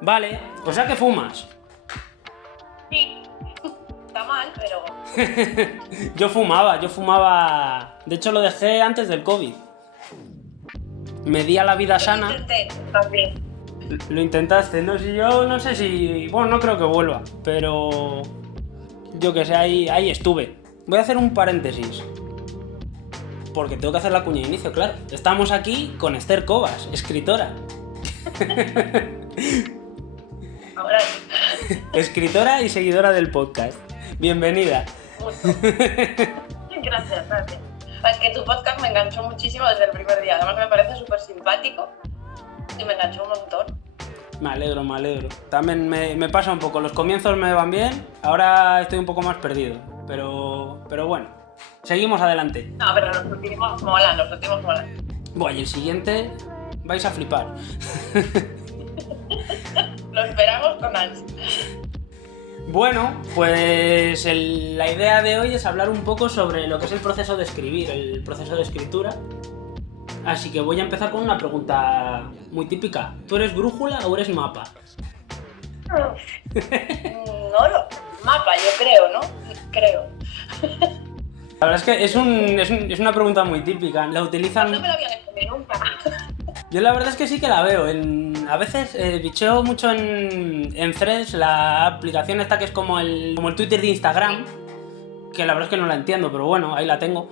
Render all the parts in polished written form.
Vale, o sea que fumas. Sí, está mal, pero... Yo fumaba. De hecho, lo dejé antes del COVID. Me di a la vida Yo sana. intenté también. Lo intentaste, no sé, yo no sé si... Bueno, no creo que vuelva, pero... Yo que sé, ahí estuve. Voy a hacer un paréntesis. Porque tengo que hacer la cuña de inicio, claro. Estamos aquí con Esther Cobas, escritora. Ahora sí. Escritora y seguidora del podcast. Bienvenida. Mucho. Gracias, gracias. Es que tu podcast me enganchó muchísimo desde el primer día. Además me parece súper simpático y me enganchó un montón. Me alegro. También me pasa un poco. Los comienzos me van bien, ahora estoy un poco más perdido. Pero bueno, seguimos adelante. No, pero los últimos molan, Buah, y el siguiente vais a flipar. Lo esperamos con ansia. Bueno, pues la idea de hoy es hablar un poco sobre lo que es el proceso de escribir, el proceso de escritura. Así que voy a empezar con una pregunta muy típica. ¿Tú eres brújula o eres mapa? No lo... Mapa, yo creo, ¿no? Creo. La verdad es que es una pregunta muy típica. La utilizan... No me lo habían hecho a mí nunca. Yo la verdad es que sí que la veo. A veces bicheo mucho en Threads, la aplicación esta que es como el Twitter de Instagram, que la verdad es que no la entiendo, pero bueno, ahí la tengo.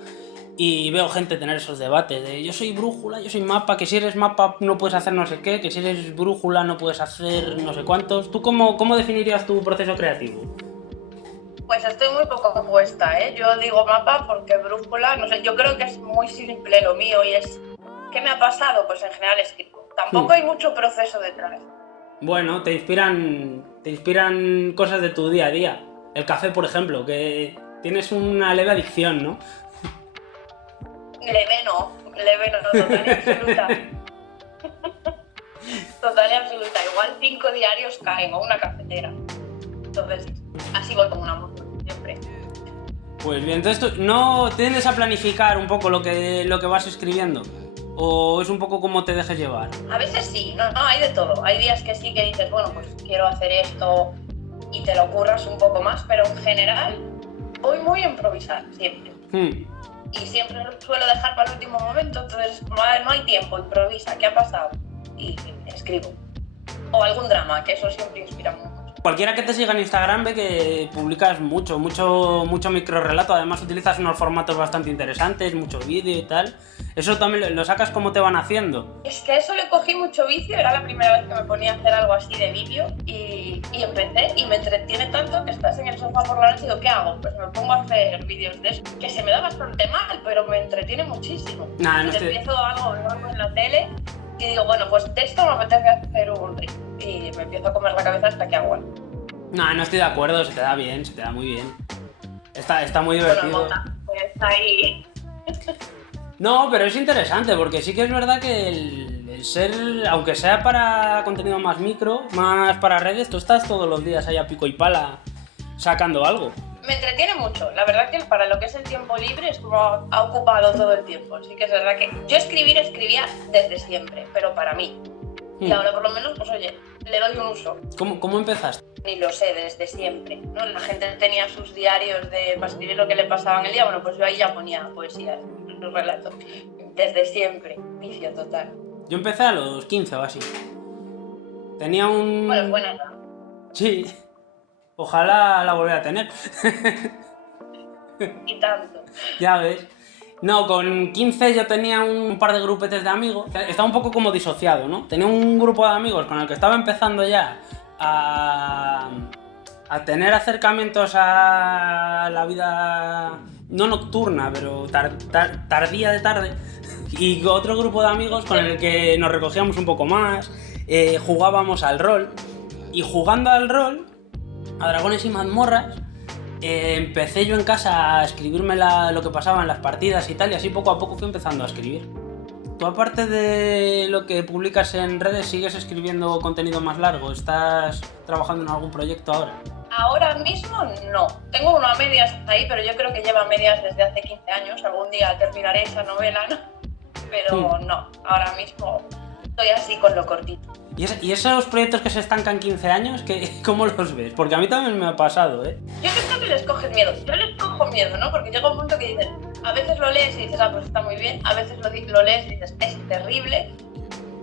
Y veo gente tener esos debates de yo soy brújula, yo soy mapa, que si eres mapa no puedes hacer no sé qué, que si eres brújula no puedes hacer no sé cuántos. ¿Tú cómo definirías tu proceso creativo? Pues estoy muy poco opuesta, ¿eh? Yo digo mapa porque brújula, no sé, yo creo que es muy simple lo mío y es... ¿Qué me ha pasado? Pues en general escribo. Tampoco hay mucho proceso detrás. Bueno, te inspiran cosas de tu día a día. El café, por ejemplo, que tienes una leve adicción, ¿no? Leve no, total y absoluta. Total y absoluta. Igual 5 diarios caen o una cafetera. Entonces, así voy como una moto, siempre. Pues bien, entonces tú no tiendes a planificar un poco lo que vas escribiendo. ¿O es un poco como te dejes llevar? A veces sí, no, hay de todo. Hay días que sí que dices, bueno, pues quiero hacer esto y te lo curras un poco más, pero en general voy muy a improvisar, siempre. Y siempre lo suelo dejar para el último momento, entonces no hay tiempo, improvisa, ¿qué ha pasado? Y escribo. O algún drama, que eso siempre inspira mucho. Cualquiera que te siga en Instagram ve que publicas mucho microrelato, además utilizas unos formatos bastante interesantes, mucho vídeo y tal. ¿Eso también lo sacas como te van haciendo? Es que eso le cogí mucho vicio, era la primera vez que me ponía a hacer algo así de vídeo y empecé y me entretiene tanto que estás en el sofá por la noche y digo, ¿qué hago? Pues me pongo a hacer vídeos de eso, que se me da bastante mal, pero me entretiene muchísimo. Empiezo algo en la tele y digo, bueno, pues de esto me apetece hacer un reel y me empiezo a comer la cabeza hasta que hago algo. No estoy de acuerdo, se te da bien, se te da muy bien. Está muy divertido. Bueno, está ahí. No, pero es interesante porque sí que es verdad que el ser, aunque sea para contenido más micro, más para redes, tú estás todos los días ahí a pico y pala sacando algo. Me entretiene mucho, la verdad que para lo que es el tiempo libre es como ha ocupado todo el tiempo, así que es verdad que yo escribía desde siempre, pero para mí. Y ahora por lo menos, pues oye, le doy un uso. ¿Cómo empezaste? Ni lo sé, desde siempre, ¿no? La gente tenía sus diarios para escribir lo que le pasaba en el día, bueno, pues yo ahí ya ponía poesía, los relatos. Desde siempre, vicio total. Yo empecé a los 15 o así. Tenía un... Bueno, es buena edad. Sí, ojalá la volviera a tener. Y tanto. Ya ves. No, con 15 yo tenía un par de grupetes de amigos. Estaba un poco como disociado, ¿no? Tenía un grupo de amigos con el que estaba empezando ya a tener acercamientos a la vida no nocturna, pero tardía de tarde. Y otro grupo de amigos con el que nos recogíamos un poco más, jugábamos al rol. Y jugando al rol, a Dragones y Mazmorras, empecé yo en casa a escribirme lo que pasaba en las partidas y tal, y así poco a poco fui empezando a escribir. ¿Tú aparte de lo que publicas en redes sigues escribiendo contenido más largo? ¿Estás trabajando en algún proyecto ahora? Ahora mismo no. Tengo uno a medias ahí, pero yo creo que lleva a medias desde hace 15 años. Algún día terminaré esa novela, ¿no? Pero no, ahora mismo estoy así con lo cortito. ¿Y esos proyectos que se estancan 15 años, cómo los ves? Porque a mí también me ha pasado, ¿eh? Yo creo que les coges miedo. Yo les cojo miedo, ¿no? Porque llega un punto que dices, a veces lo lees y dices, pues está muy bien, a veces lo lees y dices, es terrible.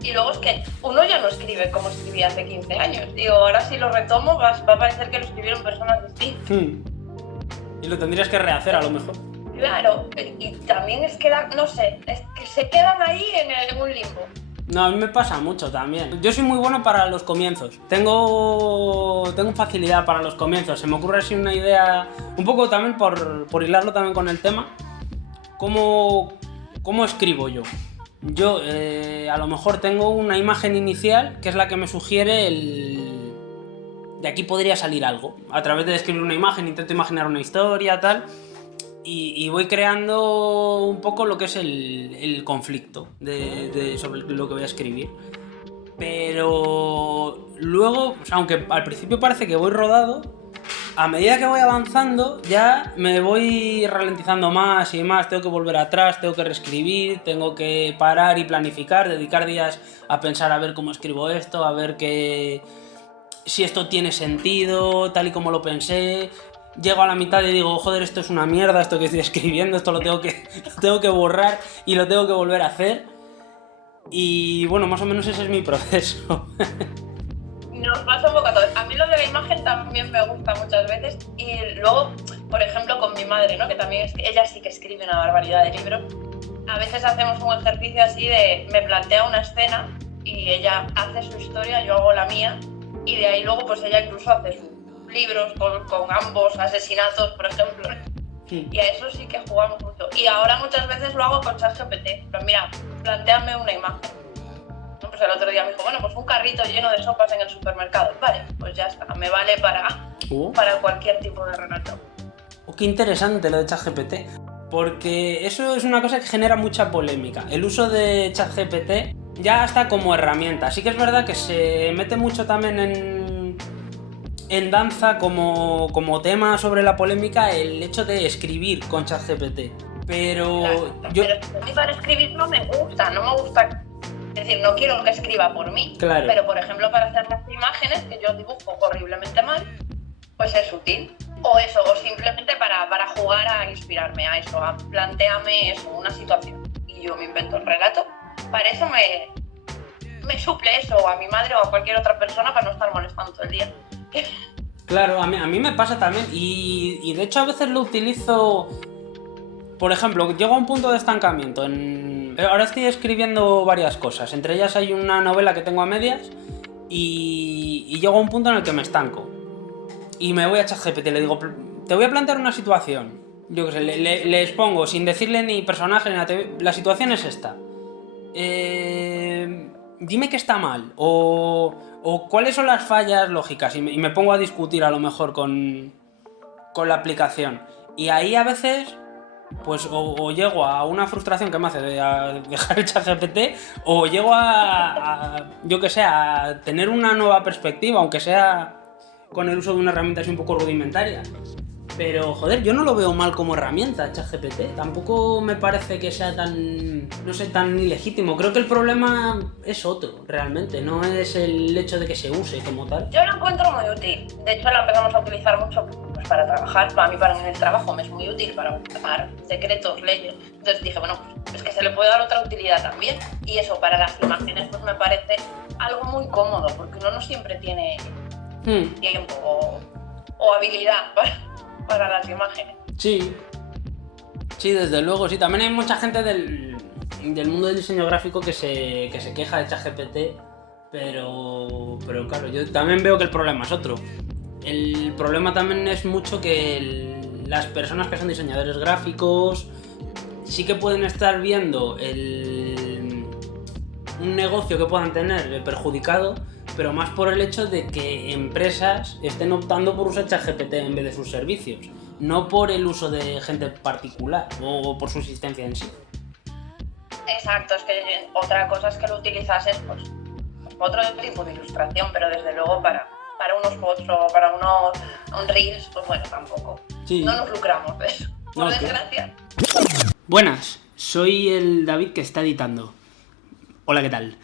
Y luego es que uno ya no escribe como escribía hace 15 años. Digo, ahora si lo retomo va a parecer que lo escribieron personas distintas. Y lo tendrías que rehacer a lo mejor. Claro, y también es que, no sé, es que se quedan ahí en un limbo. No, a mí me pasa mucho también. Yo soy muy bueno para los comienzos. Tengo facilidad para los comienzos. Se me ocurre así una idea, un poco también por hilarlo también con el tema. ¿Cómo escribo yo? Yo a lo mejor tengo una imagen inicial que es la que me sugiere de aquí podría salir algo. A través de escribir una imagen intento imaginar una historia, tal, y voy creando un poco lo que es el conflicto sobre lo que voy a escribir. Pero luego, o sea, aunque al principio parece que voy rodado, a medida que voy avanzando ya me voy ralentizando más y más, tengo que volver atrás, tengo que reescribir, tengo que parar y planificar, dedicar días a pensar a ver cómo escribo esto, a ver si esto tiene sentido, tal y como lo pensé. Llego a la mitad y digo, joder, esto es una mierda, esto que estoy escribiendo, esto lo tengo que borrar y lo tengo que volver a hacer. Y bueno, más o menos ese es mi proceso. Nos pasa un poco a todos. A mí lo de la imagen también me gusta muchas veces. Y luego, por ejemplo, con mi madre, ¿no? Que también ella sí que escribe una barbaridad de libros. A veces hacemos un ejercicio así de me plantea una escena y ella hace su historia, yo hago la mía. Y de ahí luego pues ella incluso hace sus libros con ambos asesinatos, por ejemplo. Sí. Y a eso sí que jugamos mucho. Y ahora muchas veces lo hago con ChatGPT. Pero mira, plantéame una imagen. Pues el otro día me dijo, bueno, pues un carrito lleno de sopas en el supermercado. Vale, pues ya está, me vale para cualquier tipo de relato. Qué interesante lo de ChatGPT, porque eso es una cosa que genera mucha polémica. El uso de ChatGPT ya está como herramienta. Sí que es verdad que se mete mucho también en danza como tema sobre la polémica el hecho de escribir con ChatGPT. Pero Pero a mí para escribir no me gusta. Es decir, no quiero que escriba por mí, claro. Pero por ejemplo para hacer las imágenes, que yo dibujo horriblemente mal, pues es útil. O eso, o simplemente para jugar a inspirarme a eso, a plantearme eso, una situación. Y yo me invento el relato. Para eso me suple eso, o a mi madre o a cualquier otra persona para no estar molestando todo el día. Claro, a mí me pasa también. Y de hecho a veces lo utilizo. Por ejemplo, llego a un punto de estancamiento. Ahora estoy escribiendo varias cosas. Entre ellas hay una novela que tengo a medias y llego a un punto en el que me estanco. Y me voy a ChatGPT y le digo, te voy a plantear una situación. Yo qué sé, le expongo sin decirle ni personaje ni nada. La situación es esta. Dime que está mal. O cuáles son las fallas lógicas. Y me pongo a discutir a lo mejor con la aplicación. Y ahí a veces pues o llego a una frustración que me hace de dejar el ChatGPT, o llego yo que sé, a tener una nueva perspectiva, aunque sea con el uso de una herramienta así un poco rudimentaria. Pero joder, yo no lo veo mal como herramienta ChatGPT, tampoco me parece que sea tan ilegítimo. Creo que el problema es otro, realmente, no es el hecho de que se use como tal. Yo lo encuentro muy útil, de hecho la empezamos a utilizar mucho pues, para trabajar, para mí en el trabajo me es muy útil para buscar decretos, leyes. Entonces dije, bueno, pues es que se le puede dar otra utilidad también. Y eso para las imágenes pues me parece algo muy cómodo, porque uno no siempre tiene tiempo o habilidad para las imágenes. Sí, desde luego, sí. También hay mucha gente del mundo del diseño gráfico que se queja de ChatGPT, pero claro, yo también veo que el problema es otro. El problema también es mucho que las personas que son diseñadores gráficos sí que pueden estar viendo un negocio que puedan tener perjudicado, pero más por el hecho de que empresas estén optando por usar ChatGPT en vez de sus servicios, no por el uso de gente particular o por su existencia en sí. Exacto, es que otra cosa es que lo utilizases pues otro tipo de ilustración, pero desde luego para unos posts o para un reels, pues bueno, tampoco. Sí. No nos lucramos de eso, por desgracia. Buenas, soy el David que está editando. Hola, ¿qué tal?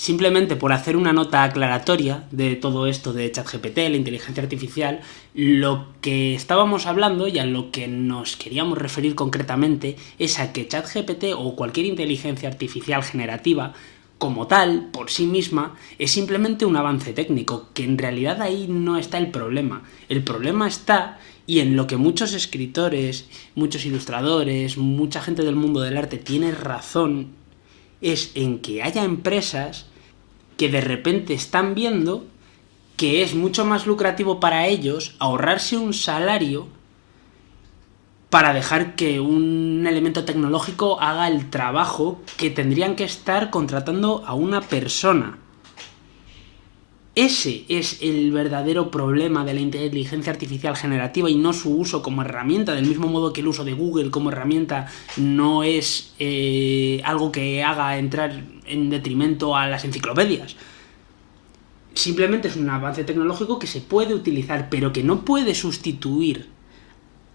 Simplemente por hacer una nota aclaratoria de todo esto de ChatGPT, la inteligencia artificial, lo que estábamos hablando y a lo que nos queríamos referir concretamente es a que ChatGPT o cualquier inteligencia artificial generativa, como tal, por sí misma, es simplemente un avance técnico, que en realidad ahí no está el problema. El problema está, y en lo que muchos escritores, muchos ilustradores, mucha gente del mundo del arte tiene razón, es en que haya empresas que de repente están viendo que es mucho más lucrativo para ellos ahorrarse un salario para dejar que un elemento tecnológico haga el trabajo que tendrían que estar contratando a una persona. Ese es el verdadero problema de la inteligencia artificial generativa y no su uso como herramienta, del mismo modo que el uso de Google como herramienta no es algo que haga entrar en detrimento a las enciclopedias. Simplemente es un avance tecnológico que se puede utilizar, pero que no puede sustituir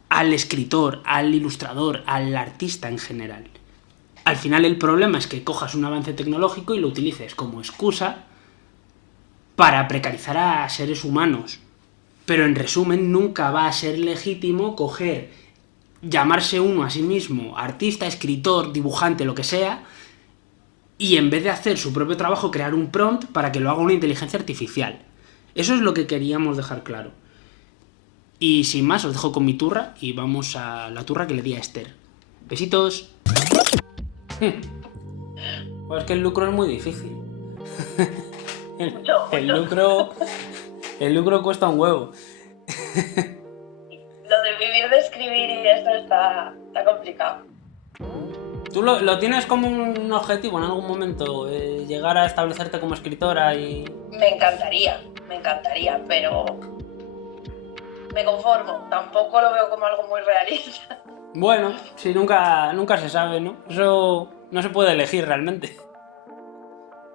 al escritor, al ilustrador, al artista en general. Al final el problema es que cojas un avance tecnológico y lo utilices como excusa para precarizar a seres humanos. Pero en resumen, nunca va a ser legítimo llamarse uno a sí mismo artista, escritor, dibujante, lo que sea, y en vez de hacer su propio trabajo, crear un prompt para que lo haga una inteligencia artificial. Eso es lo que queríamos dejar claro. Y sin más, os dejo con mi turra y vamos a la turra que le di a Esther. Besitos. Pues es que el lucro es muy difícil. El lucro cuesta un huevo. Lo de vivir de escribir y esto está complicado. ¿Tú lo tienes como un objetivo en algún momento? Llegar a establecerte como escritora y... Me encantaría, pero me conformo. Tampoco lo veo como algo muy realista. Bueno, sí, nunca se sabe, ¿no? Eso no se puede elegir realmente.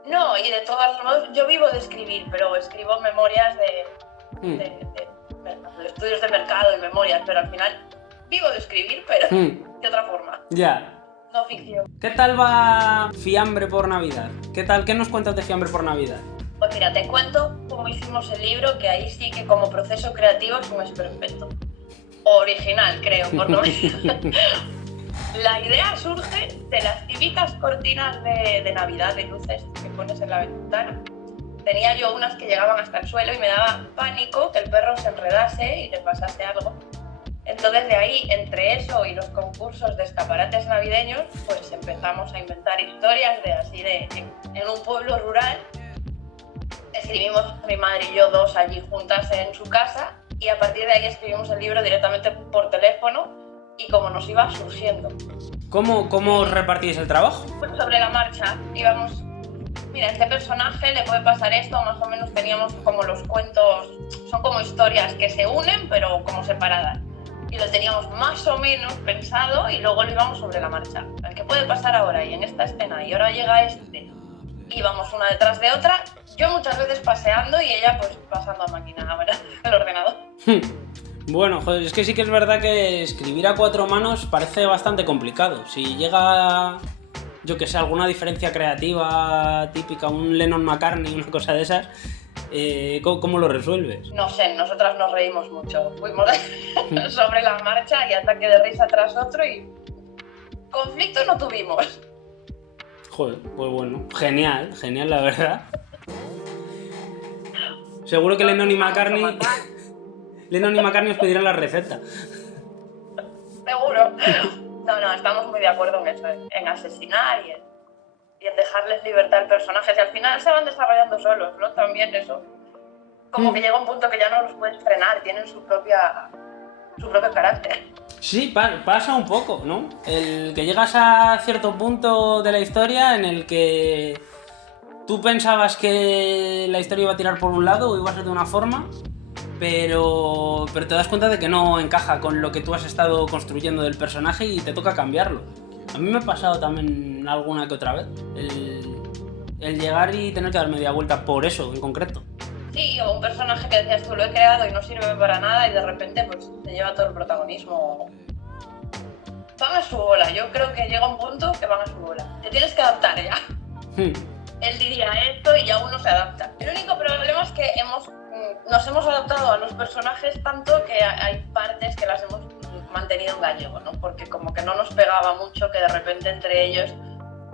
No, y de todos modos, yo vivo de escribir, pero escribo memorias de estudios de mercado y memorias, pero al final vivo de escribir, pero de otra forma. Ya. No ficción. ¿Qué tal va Fiambre por Navidad? ¿Qué nos cuentas de Fiambre por Navidad? Pues mira, te cuento cómo hicimos el libro, que ahí sí que como proceso creativo es un esperpento. Original, creo, por lo menos. La idea surge de las típicas cortinas de Navidad, de luces que pones en la ventana. Tenía yo unas que llegaban hasta el suelo y me daba pánico que el perro se enredase y le pasase algo. Entonces de ahí, entre eso y los concursos de escaparates navideños, pues empezamos a inventar historias en un pueblo rural. Escribimos mi madre y yo dos allí juntas en su casa y a partir de ahí escribimos el libro directamente por teléfono y como nos iba surgiendo. ¿Cómo repartís el trabajo? Pues sobre la marcha íbamos, mira, a este personaje le puede pasar esto, más o menos teníamos como los cuentos, son como historias que se unen pero como separadas. Y lo teníamos más o menos pensado y luego lo íbamos sobre la marcha. ¿Qué puede pasar ahora y en esta escena? Y ahora llega este. Íbamos una detrás de otra, yo muchas veces paseando y ella pues pasando a máquina ahora, el ordenador. Bueno, joder, es que sí que es verdad que escribir a cuatro manos parece bastante complicado. Si llega, yo que sé, alguna diferencia creativa típica, un Lennon-McCartney, una cosa de esas, ¿cómo lo resuelves? No sé, nosotras nos reímos mucho. Fuimos sobre la marcha y ataque de risa tras otro y conflicto no tuvimos. Joder, pues bueno, genial la verdad. Seguro que Lennon y McCartney os pedirán la receta. Seguro. No, estamos muy de acuerdo en eso, en asesinar y en dejarles libertad al personaje. Y al final se van desarrollando solos, ¿no? También eso. Como que llega un punto que ya no los puedes frenar, tienen su propio carácter. Sí, pasa un poco, ¿no? El que llegas a cierto punto de la historia en el que tú pensabas que la historia iba a tirar por un lado o iba a ser de una forma, pero te das cuenta de que no encaja con lo que tú has estado construyendo del personaje y te toca cambiarlo. A mí me ha pasado también alguna que otra vez el llegar y tener que dar media vuelta por eso en concreto. Sí, o un personaje que decías tú lo he creado y no sirve para nada y de repente pues te lleva todo el protagonismo. Van a su bola, yo creo que llega un punto que van a su bola. Te tienes que adaptar ya. él diría esto y ya uno se adapta. El único problema es que nos hemos adaptado a los personajes tanto que hay partes que las hemos mantenido en gallego, ¿no? Porque como que no nos pegaba mucho que de repente entre ellos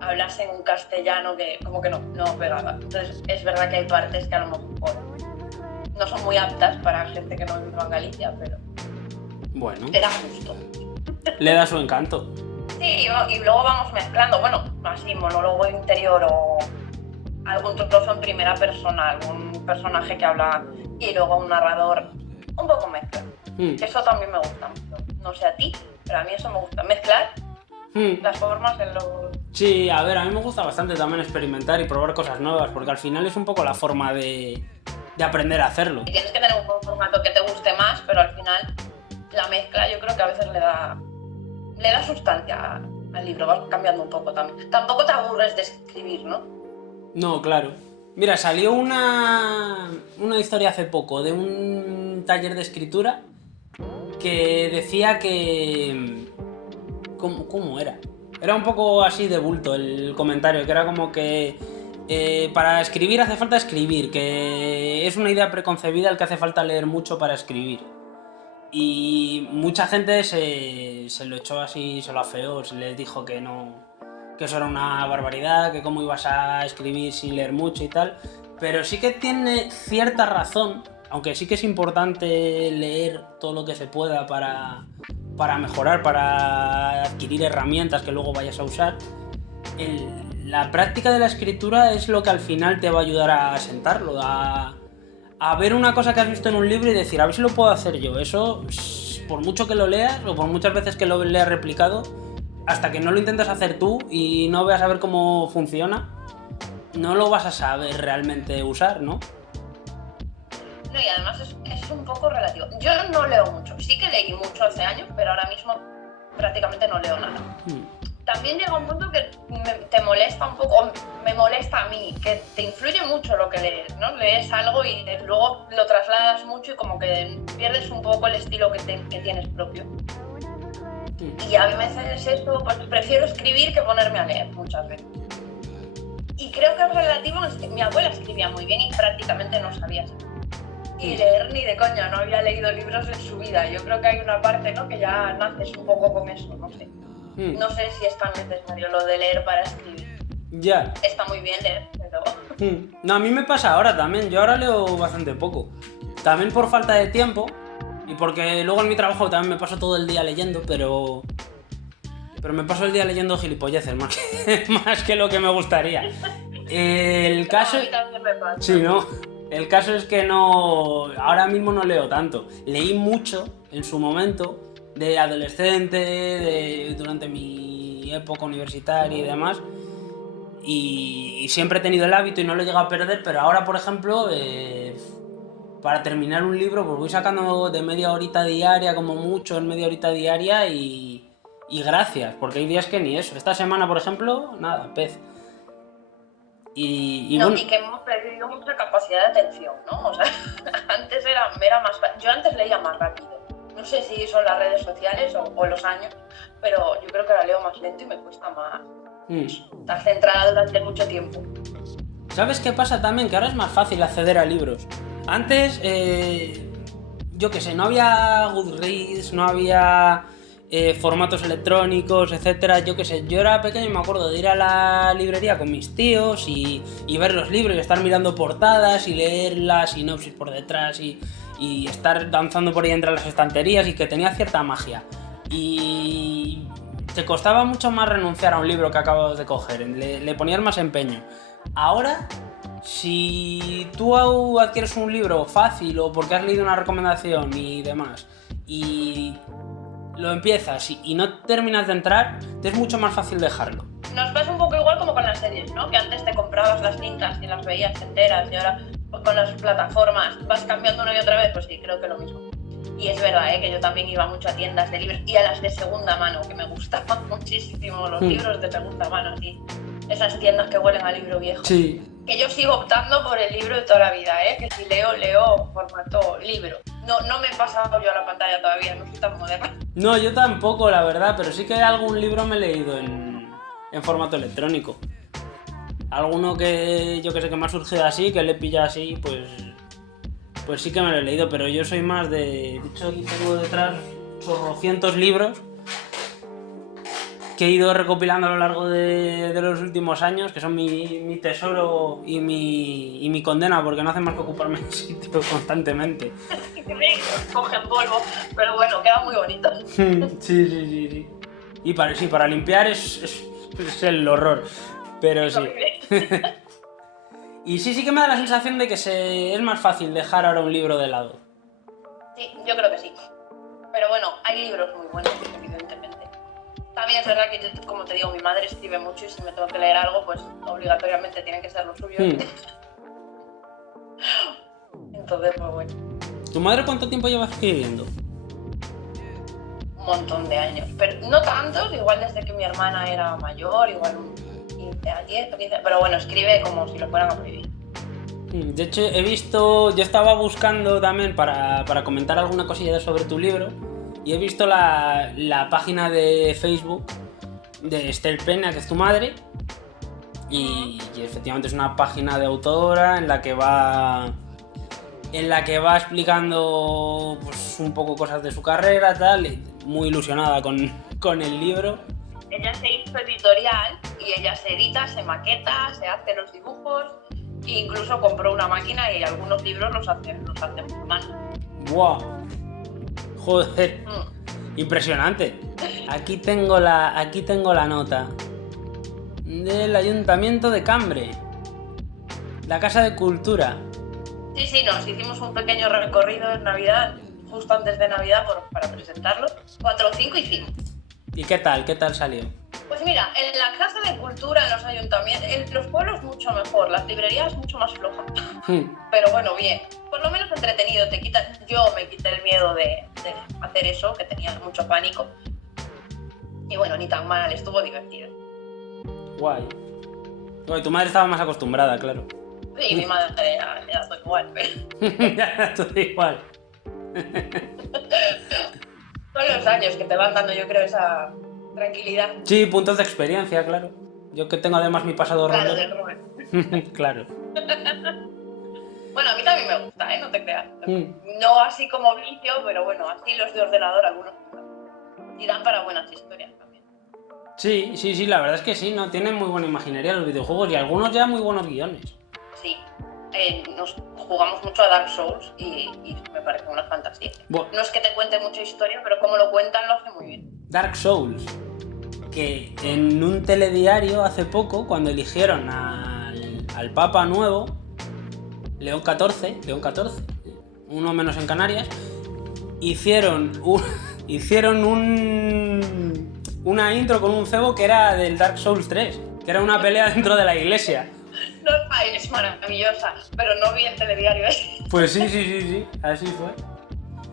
hablasen un castellano que como que no pegaba. Entonces es verdad que hay partes que a lo mejor no son muy aptas para gente que no vive en Galicia, pero bueno, era justo. Le da su encanto. Sí, y luego vamos mezclando, bueno, así monólogo interior o algún trozo en primera persona, algún personaje que habla y luego un narrador, un poco mezcla. Eso también me gusta mucho. No sé a ti, pero a mí eso me gusta. Mezclar las formas en los... Sí, a ver, a mí me gusta bastante también experimentar y probar cosas nuevas, porque al final es un poco la forma de aprender a hacerlo. Y tienes que tener un formato que te guste más, pero al final la mezcla yo creo que a veces le da sustancia al libro, vas cambiando un poco también. Tampoco te aburres de escribir, ¿no? No, claro. Mira, salió una historia hace poco de un taller de escritura que decía que... ¿Cómo era? Era un poco así de bulto el comentario, que era como que para escribir hace falta escribir, que es una idea preconcebida el que hace falta leer mucho para escribir. Y mucha gente se lo echó así, se lo afeó, se les dijo que no, que eso era una barbaridad, que cómo ibas a escribir sin leer mucho y tal. Pero sí que tiene cierta razón, aunque sí que es importante leer todo lo que se pueda para mejorar, para adquirir herramientas que luego vayas a usar. La práctica de la escritura es lo que al final te va a ayudar a asentarlo, a ver una cosa que has visto en un libro y decir, a ver si lo puedo hacer yo. Eso, por mucho que lo leas o por muchas veces que lo leas replicado, hasta que no lo intentes hacer tú y no veas a ver cómo funciona, no lo vas a saber realmente usar, ¿no? No, y además es un poco relativo. Yo no leo mucho, sí que leí mucho hace años, pero ahora mismo prácticamente no leo nada. También llega un punto que te molesta un poco, me molesta a mí, que te influye mucho lo que lees, ¿no? Lees algo y luego lo trasladas mucho y como que pierdes un poco el estilo que tienes propio. Y a veces eso, pues prefiero escribir que ponerme a leer muchas veces. Y creo que es relativo, mi abuela escribía muy bien y prácticamente no sabía escribir. Y leer ni de coña, no había leído libros en su vida. Yo creo que hay una parte, ¿no?, que ya naces un poco con eso, no sé. No sé si es tan necesario lo de leer para escribir. Ya. Está muy bien leer, pero... No, a mí me pasa ahora también. Yo ahora leo bastante poco. También por falta de tiempo y porque luego en mi trabajo también me paso todo el día leyendo, pero me paso el día leyendo gilipolleces más que lo que me gustaría. El caso... A mí también me pasa. Sí, ¿no? El caso es que no... Ahora mismo no leo tanto. Leí mucho en su momento, de adolescente, durante mi época universitaria y demás. Y siempre he tenido el hábito y no lo he llegado a perder, pero ahora, por ejemplo, para terminar un libro, pues voy sacando de media horita diaria, como mucho, en media horita diaria y gracias, porque hay días que ni eso. Esta semana, por ejemplo, nada, pez. Y no, bueno... y que hemos perdido mucha capacidad de atención, ¿no? O sea, antes era más... Yo antes leía más rápido. No sé si son las redes sociales o los años, pero yo creo que ahora leo más lento y me cuesta más estar centrada durante mucho tiempo. ¿Sabes qué pasa también? Que ahora es más fácil acceder a libros. Antes, yo qué sé, no había Goodreads, no había formatos electrónicos, etcétera. Yo qué sé, yo era pequeño y me acuerdo de ir a la librería con mis tíos y ver los libros y estar mirando portadas y leer la sinopsis por detrás y estar danzando por ahí entre las estanterías y que tenía cierta magia. Y te costaba mucho más renunciar a un libro que acababas de coger, le ponías más empeño. Ahora, si tú adquieres un libro fácil o porque has leído una recomendación y demás y lo empiezas y no terminas de entrar, te es mucho más fácil dejarlo. Nos pasa un poco igual como con las series, ¿no? Que antes te comprabas las cintas y las veías enteras y ahora con las plataformas vas cambiando una y otra vez, pues sí, creo que lo mismo. Y es verdad, que yo también iba mucho a tiendas de libros y a las de segunda mano, que me gustaban muchísimo los libros de segunda mano, tío. Esas tiendas que huelen a libro viejo. Sí. Que yo sigo optando por el libro de toda la vida, que si leo formato libro. No me he pasado yo a la pantalla todavía, no soy tan moderna. No, yo tampoco, la verdad, pero sí que algún libro me he leído en formato electrónico. alguno que yo que sé que me ha surgido así, que le pilla así, pues sí que me lo he leído, pero yo soy más de hecho aquí tengo detrás chorrocientos libros que he ido recopilando a lo largo de los últimos años, que son mi tesoro y mi condena, porque no hacen más que ocuparme el sitio constantemente. Cogen polvo, pero bueno, quedan muy bonitos. Sí. Y para limpiar es el horror, pero sí. Y sí que me da la sensación de que es más fácil dejar ahora un libro de lado. Sí, yo creo que sí. Pero bueno, hay libros muy buenos, evidentemente. También es verdad que yo, como te digo, mi madre escribe mucho y si me tengo que leer algo, pues obligatoriamente tiene que ser lo suyo. Entonces, pues bueno. ¿Tu madre cuánto tiempo lleva escribiendo? Un montón de años, pero no tantos, igual desde que mi hermana era mayor, igual 15 a 10 o 15, pero bueno, escribe como si lo fueran a prohibir. De hecho, yo estaba buscando también para comentar alguna cosilla sobre tu libro y he visto la página de Facebook de Esther Pena, que es tu madre, y efectivamente es una página de autora en la que va explicando pues, un poco cosas de su carrera, tal, muy ilusionada con el libro. Ella se hizo editorial y ella se edita, se maqueta, se hace los dibujos e incluso compró una máquina y algunos libros los hace por mano. ¡Wow! Joder, impresionante. Aquí tengo la nota del Ayuntamiento de Cambre, la Casa de Cultura. Sí, nos hicimos un pequeño recorrido en Navidad, justo antes de Navidad, para presentarlo. 4, 5 y 5. ¿Y qué tal salió? Pues mira, en la Casa de Cultura, en los ayuntamientos, en los pueblos mucho mejor, las librerías mucho más flojas. Pero bueno, bien, por lo menos entretenido, yo me quité el miedo de hacer eso, que tenía mucho pánico. Y bueno, ni tan mal, estuvo divertido. Guay. Bueno, tu madre estaba más acostumbrada, claro. Sí, mi madre ya estoy igual, pero... Ya estoy igual. Son los años que te van dando, yo creo, esa tranquilidad. Sí, puntos de experiencia, claro. Yo que tengo además mi pasado Claro, rolero. del Rubén. Claro. Bueno, a mí también me gusta, no te creas. No así como vicio, pero bueno, así los de ordenador algunos. Y dan para buenas historias también. Sí, la verdad es que sí, ¿no? Tienen muy buena imaginería los videojuegos y algunos ya muy buenos guiones. Sí. Nos jugamos mucho a Dark Souls y me parece una fantasía. Bueno. No es que te cuente mucha historia, pero como lo cuentan lo hace muy bien. Dark Souls, que en un telediario hace poco, cuando eligieron al Papa nuevo, León XIV, uno menos en Canarias, hicieron una intro con un cebo que era del Dark Souls 3, que era una pelea dentro de la iglesia. No, es maravillosa, pero no vi el telediario ese. Pues sí, así fue.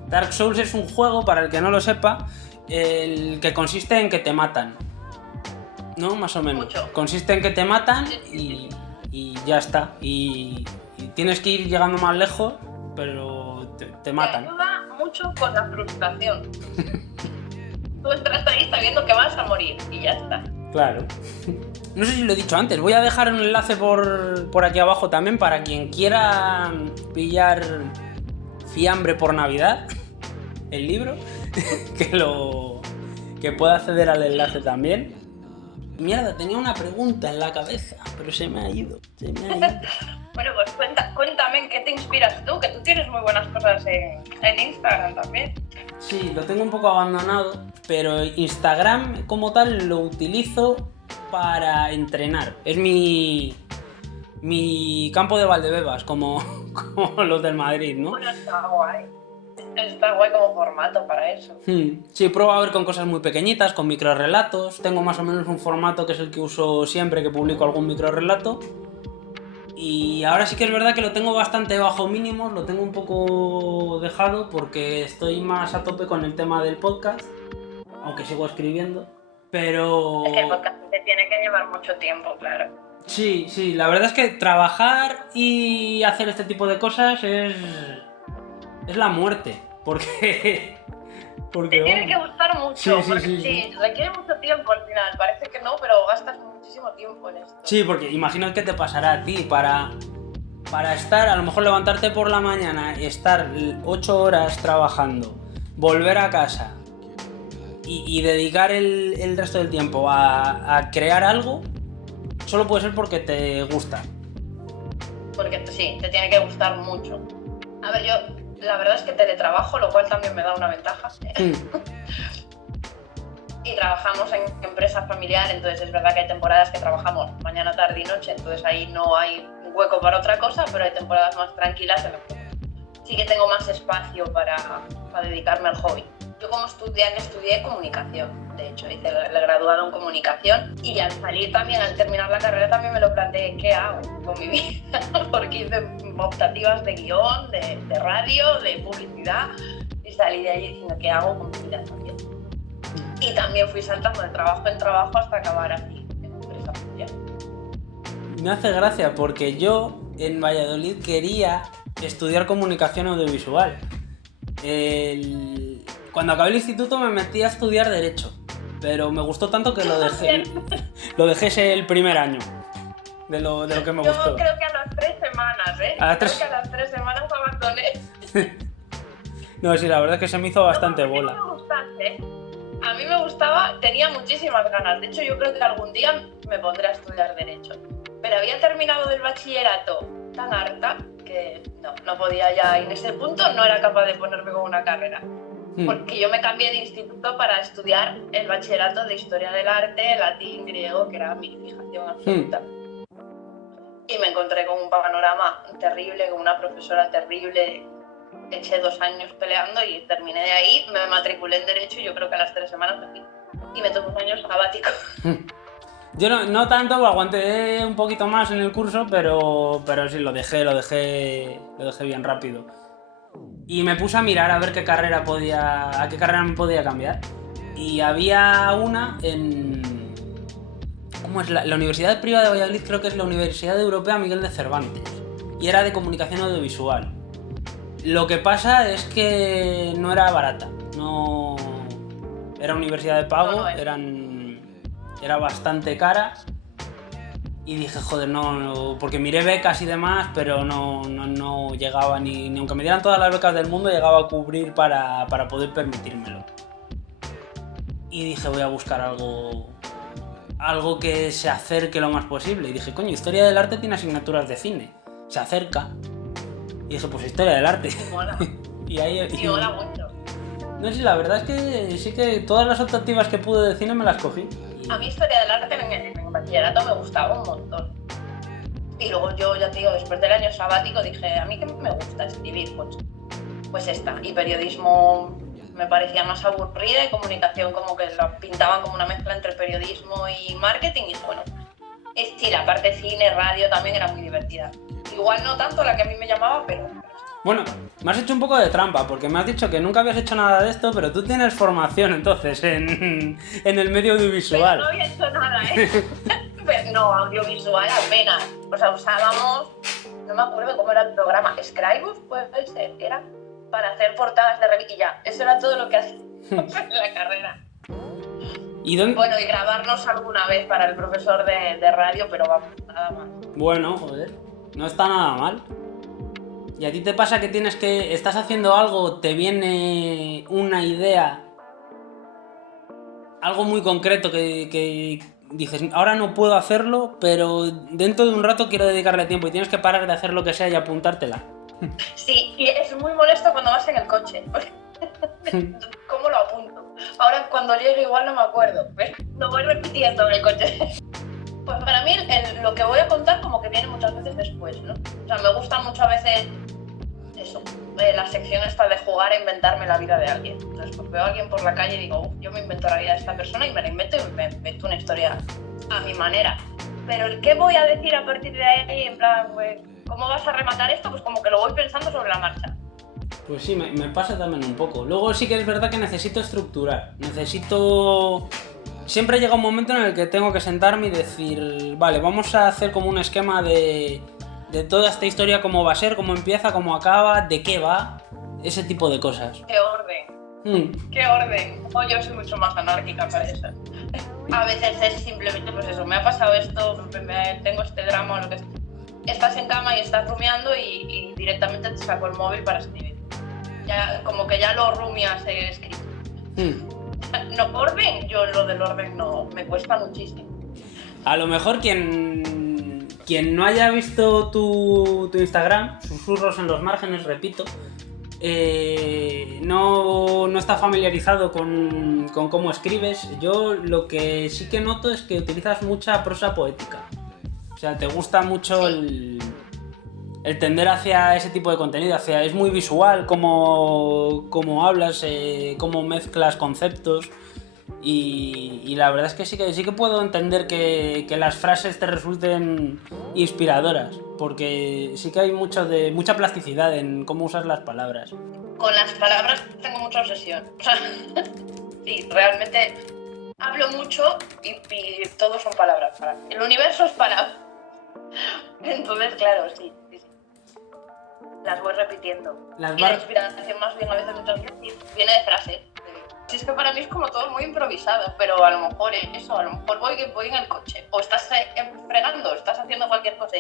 Dark Souls es un juego, para el que no lo sepa, el que consiste en que te matan, ¿no? Más o menos. Mucho. Consiste en que te matan y ya está. Y tienes que ir llegando más lejos, pero te matan. Me ayuda mucho con la frustración. Tú entras ahí sabiendo que vas a morir y ya está. Claro. No sé si lo he dicho antes, voy a dejar un enlace por aquí abajo también para quien quiera pillar Fiambre por Navidad, el libro, que pueda acceder al enlace también. Mierda, tenía una pregunta en la cabeza, pero se me ha ido. Bueno, pues cuéntame en qué te inspiras tú, que tú tienes muy buenas cosas en Instagram también. Sí, lo tengo un poco abandonado, pero Instagram como tal lo utilizo para entrenar. Es mi campo de Valdebebas, como los del Madrid, ¿no? Bueno, está guay. Está guay como formato para eso. Sí, pruebo a ver con cosas muy pequeñitas, con microrelatos. Tengo más o menos un formato que es el que uso siempre que publico algún microrelato. Y ahora sí que es verdad que lo tengo bastante bajo mínimos, lo tengo un poco dejado porque estoy más a tope con el tema del podcast, aunque sigo escribiendo, pero... Es que el podcast te tiene que llevar mucho tiempo, claro. Sí, la verdad es que trabajar y hacer este tipo de cosas es la muerte, porque Porque, Te tiene vamos. que gustar mucho, Sí, porque sí. sí, requiere mucho tiempo al final. Parece que no, pero gastas muchísimo tiempo en esto. Sí, porque imagino que te pasará a ti para estar, a lo mejor levantarte por la mañana y estar 8 horas trabajando, volver a casa y dedicar el resto del tiempo a crear algo, solo puede ser porque te gusta. Porque sí, te tiene que gustar mucho. A ver, yo la verdad es que teletrabajo, lo cual también me da una ventaja. Y trabajamos en empresa familiar, entonces es verdad que hay temporadas que trabajamos mañana, tarde y noche, entonces ahí no hay hueco para otra cosa, pero hay temporadas más tranquilas en las que sí que tengo más espacio para dedicarme al hobby. Yo como estudié comunicación, de hecho, hice el graduado en comunicación y al salir también, al terminar la carrera también me lo planteé, ¿qué hago con mi vida? Porque hice optativas de guión, de radio, de publicidad y salí de ahí diciendo, ¿qué hago con mi vida también? Y también fui saltando de trabajo en trabajo hasta acabar así, en empresa familiar. Me hace gracia porque yo en Valladolid quería estudiar comunicación audiovisual. Cuando acabé el instituto me metí a estudiar Derecho, pero me gustó tanto que lo dejé. Lo dejé ese el primer año de lo que me gustó. Yo creo que a las 3 semanas, ¿eh? A las tres- Creo que a las 3 semanas abandoné. No, sí, la verdad es que se me hizo bastante No, bola. me gustase. A mí me gustaba, tenía muchísimas ganas. De hecho, yo creo que algún día me pondré a estudiar Derecho. Pero había terminado del bachillerato tan harta que no podía ya. Y en ese punto no era capaz de ponerme con una carrera. Porque yo me cambié de instituto para estudiar el bachillerato de Historia del Arte, Latín, Griego, que era mi fijación absoluta. Y me encontré con un panorama terrible, con una profesora terrible. Eché 2 años peleando y terminé de ahí, me matriculé en Derecho y yo creo que a las 3 semanas me fui. Y me tomé un año sabático. Yo no tanto, aguanté un poquito más en el curso, pero sí, lo dejé bien rápido. Y me puse a mirar a ver a qué carrera me podía cambiar. Y había una en... ¿Cómo es? La Universidad Privada de Valladolid, creo que es la Universidad Europea Miguel de Cervantes. Y era de comunicación audiovisual. Lo que pasa es que no era barata. No... Era universidad de pago, era bastante cara. Y dije, joder, no, porque miré becas y demás, pero no llegaba ni aunque me dieran todas las becas del mundo, llegaba a cubrir para poder permitírmelo. Y dije, voy a buscar algo que se acerque lo más posible. Y dije, coño, Historia del Arte tiene asignaturas de cine, se acerca. Y dije, pues Historia del Arte. Mola. y mola mucho. No sé, la verdad es que sí que todas las optativas que pude de cine me las cogí. A mí Historia del Arte en bachillerato me gustaba un montón. Y luego yo, ya te digo, después del año sabático dije, a mí que me gusta escribir, pues esta. Y periodismo me parecía más aburrida y comunicación como que lo pintaban como una mezcla entre periodismo y marketing. Y dije, bueno, sí, la parte cine, radio también era muy divertida. Igual no tanto la que a mí me llamaba, pero... Bueno, me has hecho un poco de trampa, porque me has dicho que nunca habías hecho nada de esto, pero tú tienes formación entonces en el medio audiovisual. Pero no había hecho nada, ¿eh? Pero no, audiovisual apenas. O sea, usábamos, no me acuerdo cómo era el programa, Scribus, puede ser, era para hacer portadas de revistas y ya. Eso era todo lo que hacíamos en la carrera. ¿Y dónde? Bueno, y grabarnos alguna vez para el profesor de radio, pero vamos, nada más. Bueno, joder, no está nada mal. ¿Y a ti te pasa que estás haciendo algo, te viene una idea, algo muy concreto que dices, ahora no puedo hacerlo, pero dentro de un rato quiero dedicarle tiempo y tienes que parar de hacer lo que sea y apuntártela? Sí, y es muy molesto cuando vas en el coche. ¿Cómo lo apunto? Ahora cuando llegue igual no me acuerdo, pero lo voy repitiendo en el coche. Pues para mí lo que voy a contar como que viene muchas veces después, ¿no? O sea, me gusta mucho a veces eso, la sección esta de jugar a inventarme la vida de alguien. Entonces pues veo a alguien por la calle y digo, yo me invento la vida de esta persona y me la invento y me invento una historia a mi manera. Pero el qué voy a decir a partir de ahí, en plan, pues, ¿cómo vas a rematar esto? Pues como que lo voy pensando sobre la marcha. Pues sí, me pasa también un poco. Luego sí que es verdad que necesito estructurar. Siempre llega un momento en el que tengo que sentarme y decir, vale, vamos a hacer como un esquema de toda esta historia, cómo va a ser, cómo empieza, cómo acaba, de qué va, ese tipo de cosas. ¿Qué orden? qué orden. O yo soy mucho más anárquica para eso. A veces es simplemente, pues eso, me ha pasado esto, tengo este drama o lo que sea. Estás en cama y estás rumiando y directamente te saco el móvil para escribir. Ya, como que ya lo rumias escrito. No, orden, yo lo del orden no, me cuesta muchísimo. A lo mejor quien no haya visto tu Instagram, Susurros en los Márgenes, repito, no está familiarizado con cómo escribes. Yo lo que sí que noto es que utilizas mucha prosa poética. O sea, te gusta mucho el tender hacia ese tipo de contenido. Es muy visual cómo hablas, cómo mezclas conceptos. Y la verdad es que sí que puedo entender que las frases te resulten inspiradoras, porque sí que hay mucha plasticidad en cómo usas las palabras. Con las palabras tengo mucha obsesión. Sí, realmente hablo mucho y todo son palabras para mí. El universo es palabras. Entonces, claro, sí. Las voy repitiendo. La inspiración más bien a veces muchas veces viene de frases. Si es que para mí es como todo muy improvisado, pero a lo mejor eso, a lo mejor voy en el coche, o estás fregando, estás haciendo cualquier cosa,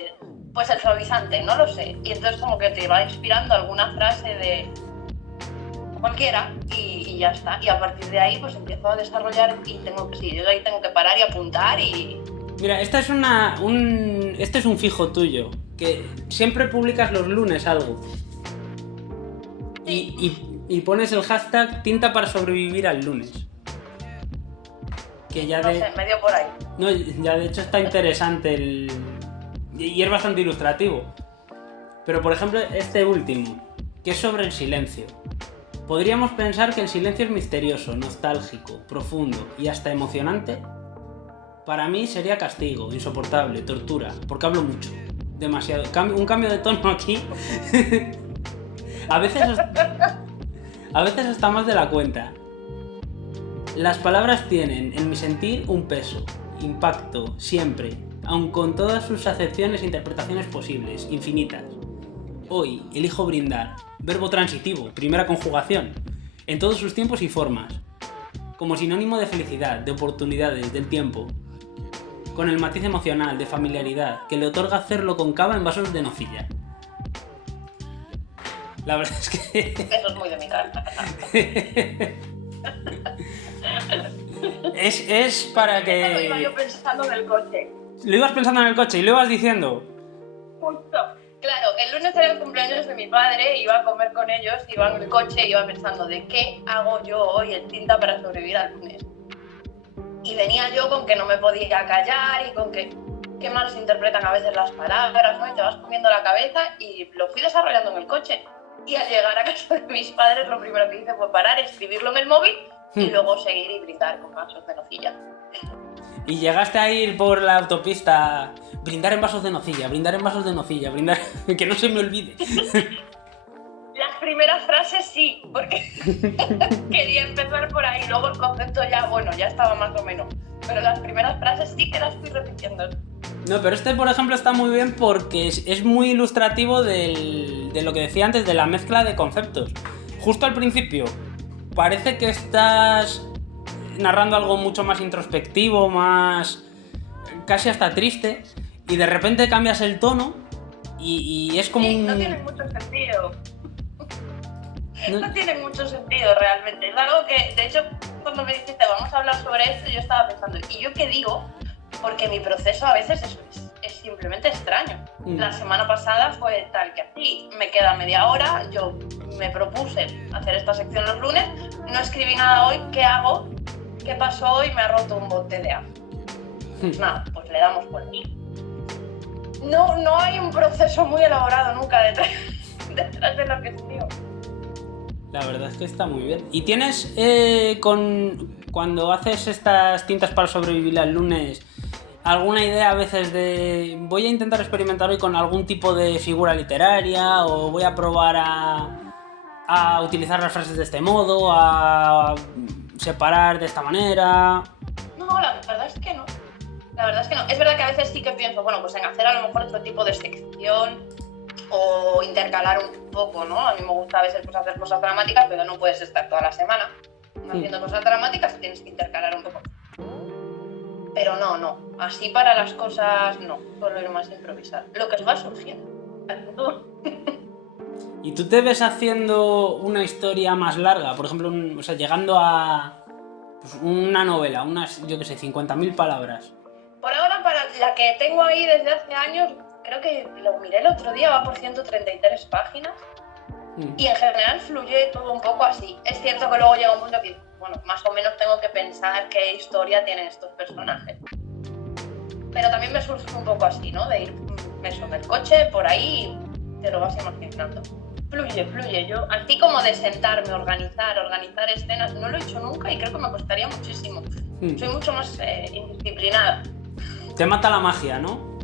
pues el suavizante, no lo sé, y entonces como que te va inspirando alguna frase de cualquiera y ya está, y a partir de ahí pues empiezo a desarrollar y yo ahí tengo que parar y apuntar y... Mira, este es un fijo tuyo, que siempre publicas los lunes algo. Y pones el hashtag tinta para sobrevivir al lunes. Que ya no sé, medio por ahí. No, ya de hecho está interesante y es bastante ilustrativo. Pero por ejemplo este último, que es sobre el silencio. Podríamos pensar que el silencio es misterioso, nostálgico, profundo y hasta emocionante. Para mí sería castigo, insoportable, tortura, porque hablo mucho. Demasiado. Un cambio de tono aquí. A veces hasta más de la cuenta. Las palabras tienen, en mi sentir, un peso, impacto, siempre, aun con todas sus acepciones e interpretaciones posibles, infinitas. Hoy elijo brindar, verbo transitivo, primera conjugación, en todos sus tiempos y formas, como sinónimo de felicidad, de oportunidades, del tiempo, con el matiz emocional, de familiaridad, que le otorga hacerlo con cava en vasos de nocilla. La verdad es que... Eso es muy de mi carta. es para que... Eso lo iba yo pensando en el coche. Lo ibas pensando en el coche y lo ibas diciendo. Justo. Claro, el lunes era el cumpleaños de mi padre, iba a comer con ellos, iba en el coche y iba pensando de qué hago yo hoy en tinta para sobrevivir al lunes. Y venía yo con que no me podía callar y con que qué mal se interpretan a veces las palabras, ¿no? Y te vas comiendo la cabeza y lo fui desarrollando en el coche. Y al llegar a casa de mis padres lo primero que hice fue parar, escribirlo en el móvil y luego seguir y brindar con vasos de nocilla. Y llegaste a ir por la autopista, brindar en vasos de nocilla, brindar en vasos de nocilla, brindar... que no se me olvide. Las primeras frases sí, porque quería empezar por ahí, luego el concepto ya estaba más o menos. Pero las primeras frases sí que las fui repitiendo. No, pero este, por ejemplo, está muy bien porque es muy ilustrativo de lo que decía antes, de la mezcla de conceptos. Justo al principio, parece que estás narrando algo mucho más introspectivo, más... casi hasta triste, y de repente cambias el tono y es como no tiene mucho sentido. No tiene mucho sentido realmente. Es algo que, de hecho, cuando me dijiste vamos a hablar sobre esto, yo estaba pensando, ¿y yo qué digo? Porque mi proceso a veces es simplemente extraño. La semana pasada fue tal que así, me queda media hora, yo me propuse hacer esta sección los lunes, no escribí nada hoy, ¿qué hago? ¿Qué pasó hoy? Me ha roto un bote de agua. Nada, pues le damos por ahí. No hay un proceso muy elaborado nunca detrás de lo que escribo. La verdad es que está muy bien. ¿Y tienes, cuando haces estas tintas para sobrevivir al lunes, alguna idea a veces de voy a intentar experimentar hoy con algún tipo de figura literaria o voy a probar a utilizar las frases de este modo, a separar de esta manera? No, la verdad es que no. La verdad es que no. Es verdad que a veces sí que pienso, bueno, pues en hacer a lo mejor otro tipo de sección o intercalar un poco, ¿no? A mí me gusta a veces pues, hacer cosas dramáticas, pero no puedes estar toda la semana haciendo cosas dramáticas y tienes que intercalar un poco. Pero no, así para las cosas no, solo ir más a improvisar. Lo que os va surgiendo. ¿Y tú te ves haciendo una historia más larga? Por ejemplo, llegando a pues, una novela, unas, yo qué sé, 50.000 palabras. Por ahora, para la que tengo ahí desde hace años, creo que lo miré el otro día, va por 133 páginas. Y en general fluye todo un poco así. Es cierto que luego llega un punto que, bueno, más o menos tengo que pensar qué historia tienen estos personajes. Pero también me surge un poco así, ¿no? De ir eso, en el coche, por ahí, te lo vas imaginando. Fluye. Yo, así como de sentarme, organizar escenas, no lo he hecho nunca y creo que me costaría muchísimo. Soy mucho más indisciplinada. Te mata la magia, ¿no?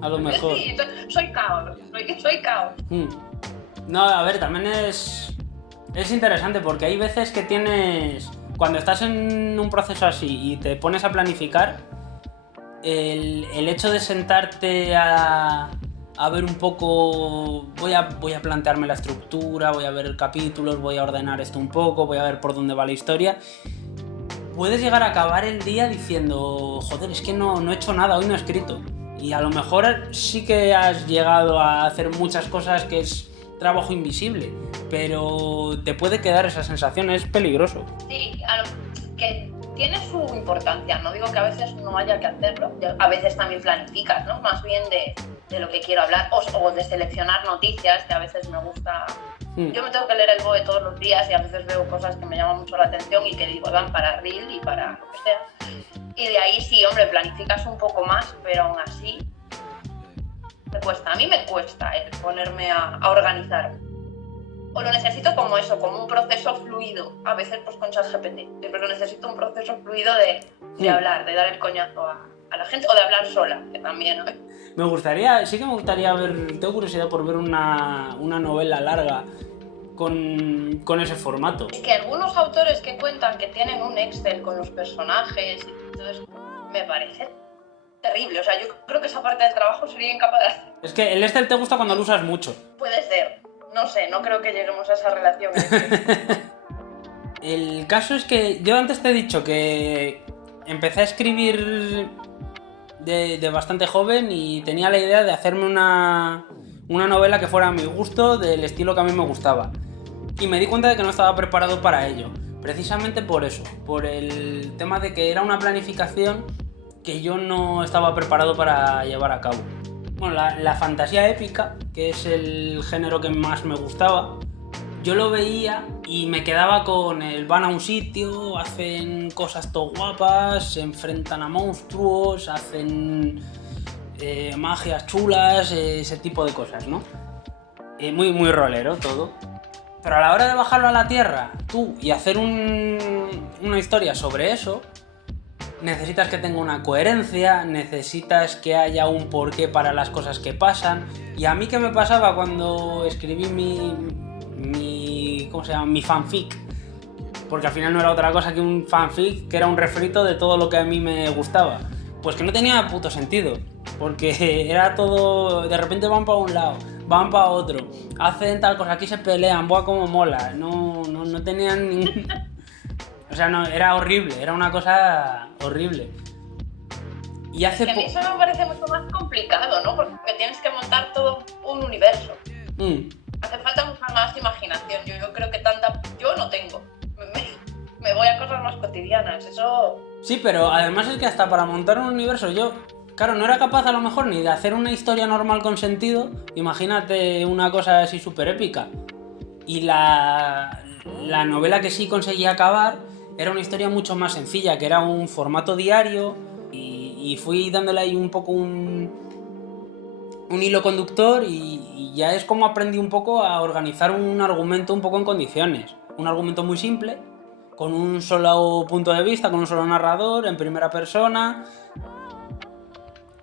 A lo mejor. Sí, soy caos. No, a ver, también es interesante porque hay veces que tienes... Cuando estás en un proceso así y te pones a planificar, el hecho de sentarte a ver un poco... Voy a plantearme la estructura, voy a ver capítulos, voy a ordenar esto un poco, voy a ver por dónde va la historia. Puedes llegar a acabar el día diciendo, joder, es que no he hecho nada, hoy no he escrito. Y a lo mejor sí que has llegado a hacer muchas cosas que es trabajo invisible, pero te puede quedar esa sensación, es peligroso. Sí, que tiene su importancia, no digo que a veces no haya que hacerlo, a veces también planificas, ¿no? Más bien de lo que quiero hablar o de seleccionar noticias, que a veces me gusta. Yo me tengo que leer el BOE todos los días y a veces veo cosas que me llaman mucho la atención y que digo, dan para Reel y para lo que sea. Y de ahí sí, hombre, planificas un poco más, pero aún así me cuesta. A mí me cuesta ponerme a organizar. O lo necesito como eso, como un proceso fluido. A veces pues con ChatGPT, pero necesito un proceso fluido de hablar, de dar el coñazo a la gente o de hablar sola, que también, ¿no? Sí que me gustaría ver, tengo curiosidad por ver una novela larga con ese formato. Es que algunos autores que cuentan que tienen un Excel con los personajes, entonces me parece terrible. O sea, yo creo que esa parte del trabajo sería incapaz de hacer. Es que el Excel te gusta cuando lo usas mucho. Puede ser. No sé, no creo que lleguemos a esa relación. El caso es que yo antes te he dicho que empecé a escribir de bastante joven y tenía la idea de hacerme una novela que fuera a mi gusto, del estilo que a mí me gustaba. Y me di cuenta de que no estaba preparado para ello. Precisamente por eso, por el tema de que era una planificación que yo no estaba preparado para llevar a cabo. Bueno, la fantasía épica, que es el género que más me gustaba, yo lo veía y me quedaba con el van a un sitio, hacen cosas todo guapas, se enfrentan a monstruos, hacen magias chulas, ese tipo de cosas, ¿no? Muy rolero todo. Pero a la hora de bajarlo a la tierra, tú, y hacer una historia sobre eso, necesitas que tenga una coherencia, necesitas que haya un porqué para las cosas que pasan. Y a mí, ¿qué me pasaba cuando escribí mi fanfic? Porque al final no era otra cosa que un fanfic, que era un refrito de todo lo que a mí me gustaba. Pues que no tenía puto sentido, porque era todo, de repente van para un lado, van para otro, hacen tal cosa, aquí se pelean, buah, como mola, no tenían ningún... O sea, no, era horrible, era una cosa horrible. Y a mí eso me parece mucho más complicado, ¿no? Porque tienes que montar todo un universo. Hace falta mucha más imaginación. Yo creo que tanta... Yo no tengo. Me voy a cosas más cotidianas, eso... Sí, pero además es que hasta para montar un universo yo... Claro, no era capaz a lo mejor ni de hacer una historia normal con sentido. Imagínate una cosa así súper épica. Y la novela que sí conseguí acabar era una historia mucho más sencilla, que era un formato diario y fui dándole ahí un poco un hilo conductor y ya es como aprendí un poco a organizar un argumento un poco en condiciones. Un argumento muy simple, con un solo punto de vista, con un solo narrador, en primera persona.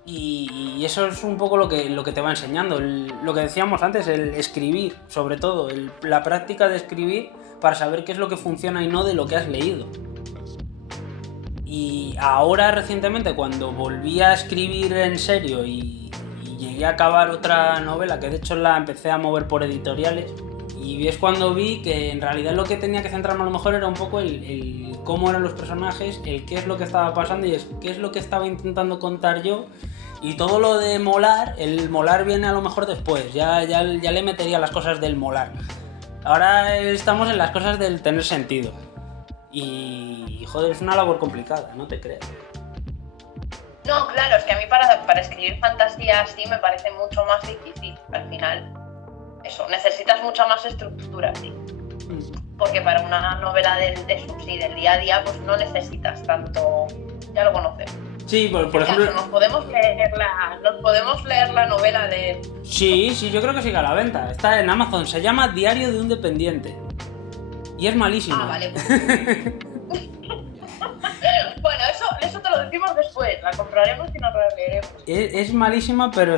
Y eso es un poco lo que te va enseñando, lo que decíamos antes, el escribir, sobre todo, la práctica de escribir para saber qué es lo que funciona y no de lo que has leído. Y ahora recientemente, cuando volví a escribir en serio y llegué a acabar otra novela que de hecho la empecé a mover por editoriales. Y es cuando vi que en realidad lo que tenía que centrarme a lo mejor era un poco el cómo eran los personajes, el qué es lo que estaba pasando y qué es lo que estaba intentando contar yo. Y todo lo de molar, el molar viene a lo mejor después, ya le metería las cosas del molar. Ahora estamos en las cosas del tener sentido. Y joder, es una labor complicada, no te creas. No, claro, es que a mí para escribir fantasía así me parece mucho más difícil al final. Eso, necesitas mucha más estructura, sí. Porque para una novela del día a día, pues no necesitas tanto, ya lo conocemos. Sí, por ejemplo... Nos podemos leer la novela de... Sí, yo creo que sigue a la venta. Está en Amazon, se llama Diario de un Dependiente. Y es malísima. Vale. Bueno, eso te lo decimos después, la compraremos y nos la leeremos. Es malísima, pero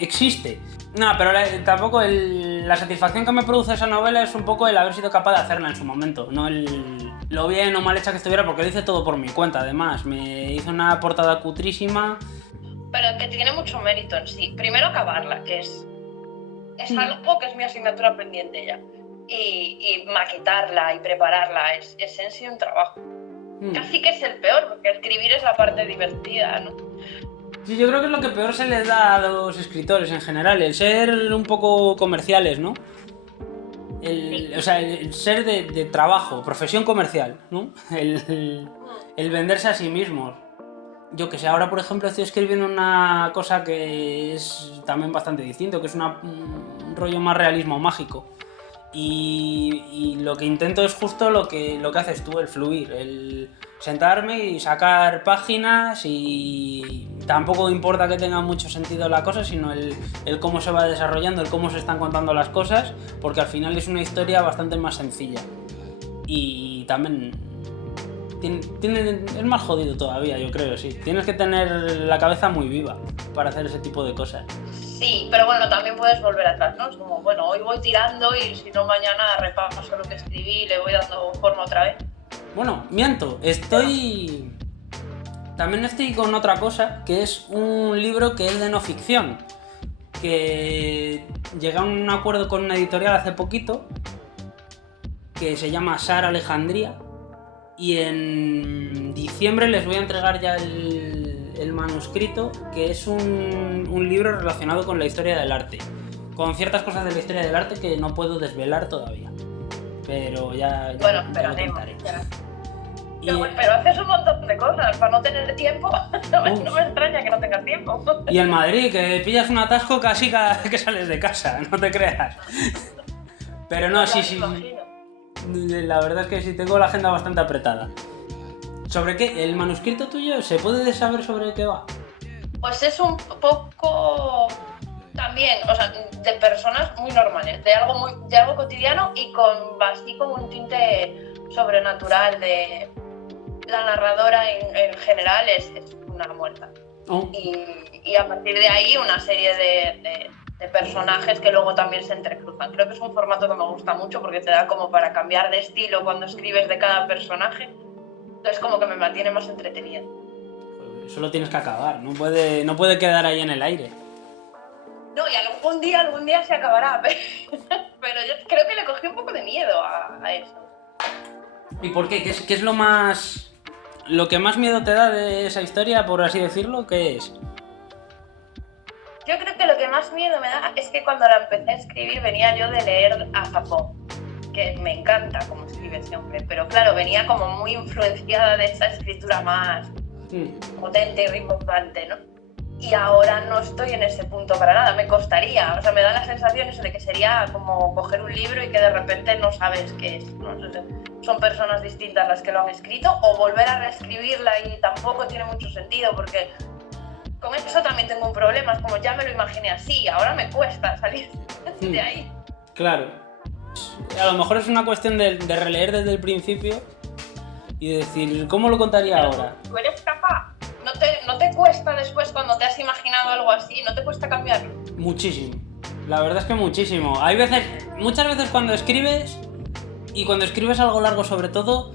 existe. No, pero tampoco la satisfacción que me produce esa novela es un poco el haber sido capaz de hacerla en su momento, no lo bien o mal hecha que estuviera, porque lo hice todo por mi cuenta, además. Me hice una portada cutrísima. Pero que tiene mucho mérito en sí. Primero acabarla, que es algo que es mi asignatura pendiente ya. Y maquetarla y prepararla es en sí un trabajo. Casi que es el peor, porque escribir es la parte divertida, ¿no? Sí, yo creo que es lo que peor se les da a los escritores en general, el ser un poco comerciales, ¿no? O sea, el ser de trabajo, profesión comercial, ¿no? El venderse a sí mismos. Yo que sé, ahora por ejemplo estoy escribiendo una cosa que es también bastante distinto, que es un rollo más realismo mágico. Y lo que intento es justo lo que haces tú, el fluir, el sentarme y sacar páginas, y tampoco importa que tenga mucho sentido la cosa, sino el cómo se va desarrollando, el cómo se están contando las cosas, porque al final es una historia bastante más sencilla. Y también es más jodido todavía, yo creo, sí. Tienes que tener la cabeza muy viva para hacer ese tipo de cosas. Sí, pero bueno, también puedes volver atrás, ¿no? Es como, bueno, hoy voy tirando y si no mañana repaso lo que escribí y le voy dando forma otra vez. Bueno, miento, también estoy con otra cosa, que es un libro que es de no ficción, que llegué a un acuerdo con una editorial hace poquito, que se llama Sar Alejandría, y en diciembre les voy a entregar ya el manuscrito, que es un libro relacionado con la historia del arte, con ciertas cosas de la historia del arte que no puedo desvelar todavía, pero ya bueno, ya lo contaré. Pero haces un montón de cosas para no tener tiempo. No me extraña que no tengas tiempo. Y en Madrid, que pillas un atasco casi cada vez que sales de casa, no te creas. Pero no, sí. La verdad es que sí, tengo la agenda bastante apretada. ¿Sobre qué? ¿El manuscrito tuyo se puede saber sobre qué va? Pues es un poco también, o sea, de personas muy normales, de algo cotidiano y con así como un tinte sobrenatural. De la narradora en general es una muerta. Oh. Y a partir de ahí una serie de personajes que luego también se entrecruzan. Creo que es un formato que me gusta mucho porque te da como para cambiar de estilo cuando escribes de cada personaje. Entonces como que me mantiene más entretenida. Eso lo tienes que acabar, no puede quedar ahí en el aire. No, y algún día se acabará, pero yo creo que le cogí un poco de miedo a eso. ¿Y por qué? ¿Qué es lo que más miedo te da de esa historia, por así decirlo? ¿Qué es? Yo creo que lo que más miedo me da es que cuando la empecé a escribir venía yo de leer a Japón, que me encanta cómo escribe ese hombre, pero claro, venía como muy influenciada de esa escritura más potente y rimbombante, ¿no? Y ahora no estoy en ese punto para nada, me costaría, o sea, me da la sensación eso de que sería como coger un libro y que de repente no sabes qué es, ¿no? Son personas distintas las que lo han escrito, o volver a reescribirla y tampoco tiene mucho sentido, porque con eso también tengo un problema, es como ya me lo imaginé así, ahora me cuesta salir de ahí. Claro. A lo mejor es una cuestión de releer desde el principio y decir, ¿cómo lo contaría ahora? ¿Tú eres capaz? ¿No te cuesta después cuando te has imaginado algo así? ¿No te cuesta cambiarlo? Muchísimo. La verdad es que muchísimo. Muchas veces cuando escribes, y cuando escribes algo largo sobre todo,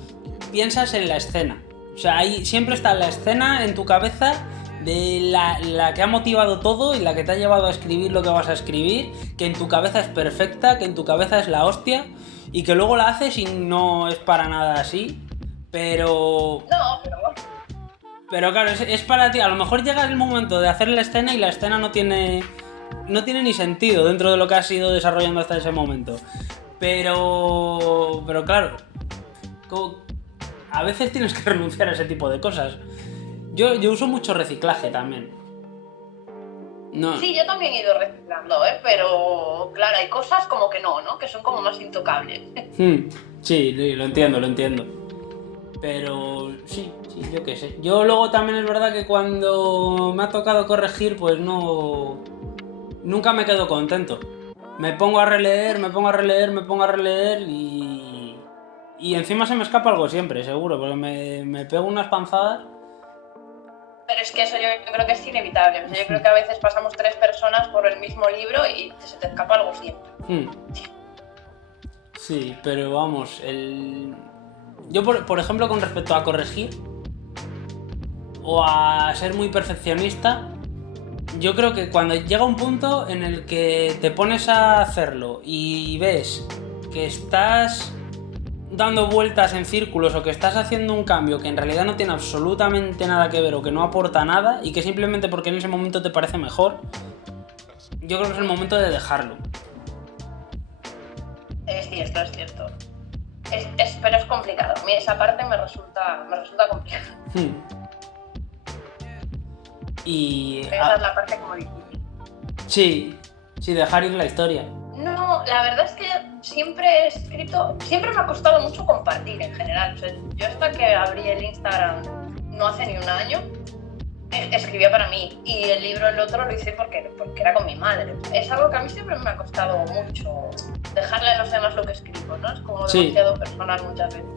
piensas en la escena. O sea, ahí siempre está la escena en tu cabeza de la que ha motivado todo y la que te ha llevado a escribir lo que vas a escribir, que en tu cabeza es perfecta, que en tu cabeza es la hostia y que luego la haces y no es para nada así, pero... No, pero bueno. Pero claro, es para ti. A lo mejor llega el momento de hacer la escena y la escena no tiene ni sentido dentro de lo que has ido desarrollando hasta ese momento. Pero claro, a veces tienes que renunciar a ese tipo de cosas. Yo uso mucho reciclaje también. No. Sí, yo también he ido reciclando, pero claro, hay cosas como que no, que son como más intocables. Sí, lo entiendo. Pero sí, yo qué sé. Yo luego también es verdad que cuando me ha tocado corregir, pues nunca me quedo contento. Me pongo a releer y encima se me escapa algo siempre, seguro, porque me pego unas panzadas. Pero es que eso yo creo que es inevitable. O sea, yo creo que a veces pasamos 3 personas por el mismo libro y se te escapa algo siempre. Sí, pero vamos, yo por ejemplo con respecto a corregir o a ser muy perfeccionista, yo creo que cuando llega un punto en el que te pones a hacerlo y ves que estás dando vueltas en círculos o que estás haciendo un cambio que en realidad no tiene absolutamente nada que ver o que no aporta nada y que simplemente porque en ese momento te parece mejor, yo creo que es el momento de dejarlo. Es cierto. Pero es complicado. A mí esa parte me resulta complicada. Y esa es la parte como difícil. Sí, dejar ir la historia. No, la verdad es que siempre he escrito, siempre me ha costado mucho compartir en general. O sea, yo hasta que abrí el Instagram no hace ni un año, escribía para mí y el libro el otro lo hice porque era con mi madre. Es algo que a mí siempre me ha costado mucho dejarle a los demás lo que escribo, ¿no? Es como demasiado personal muchas veces.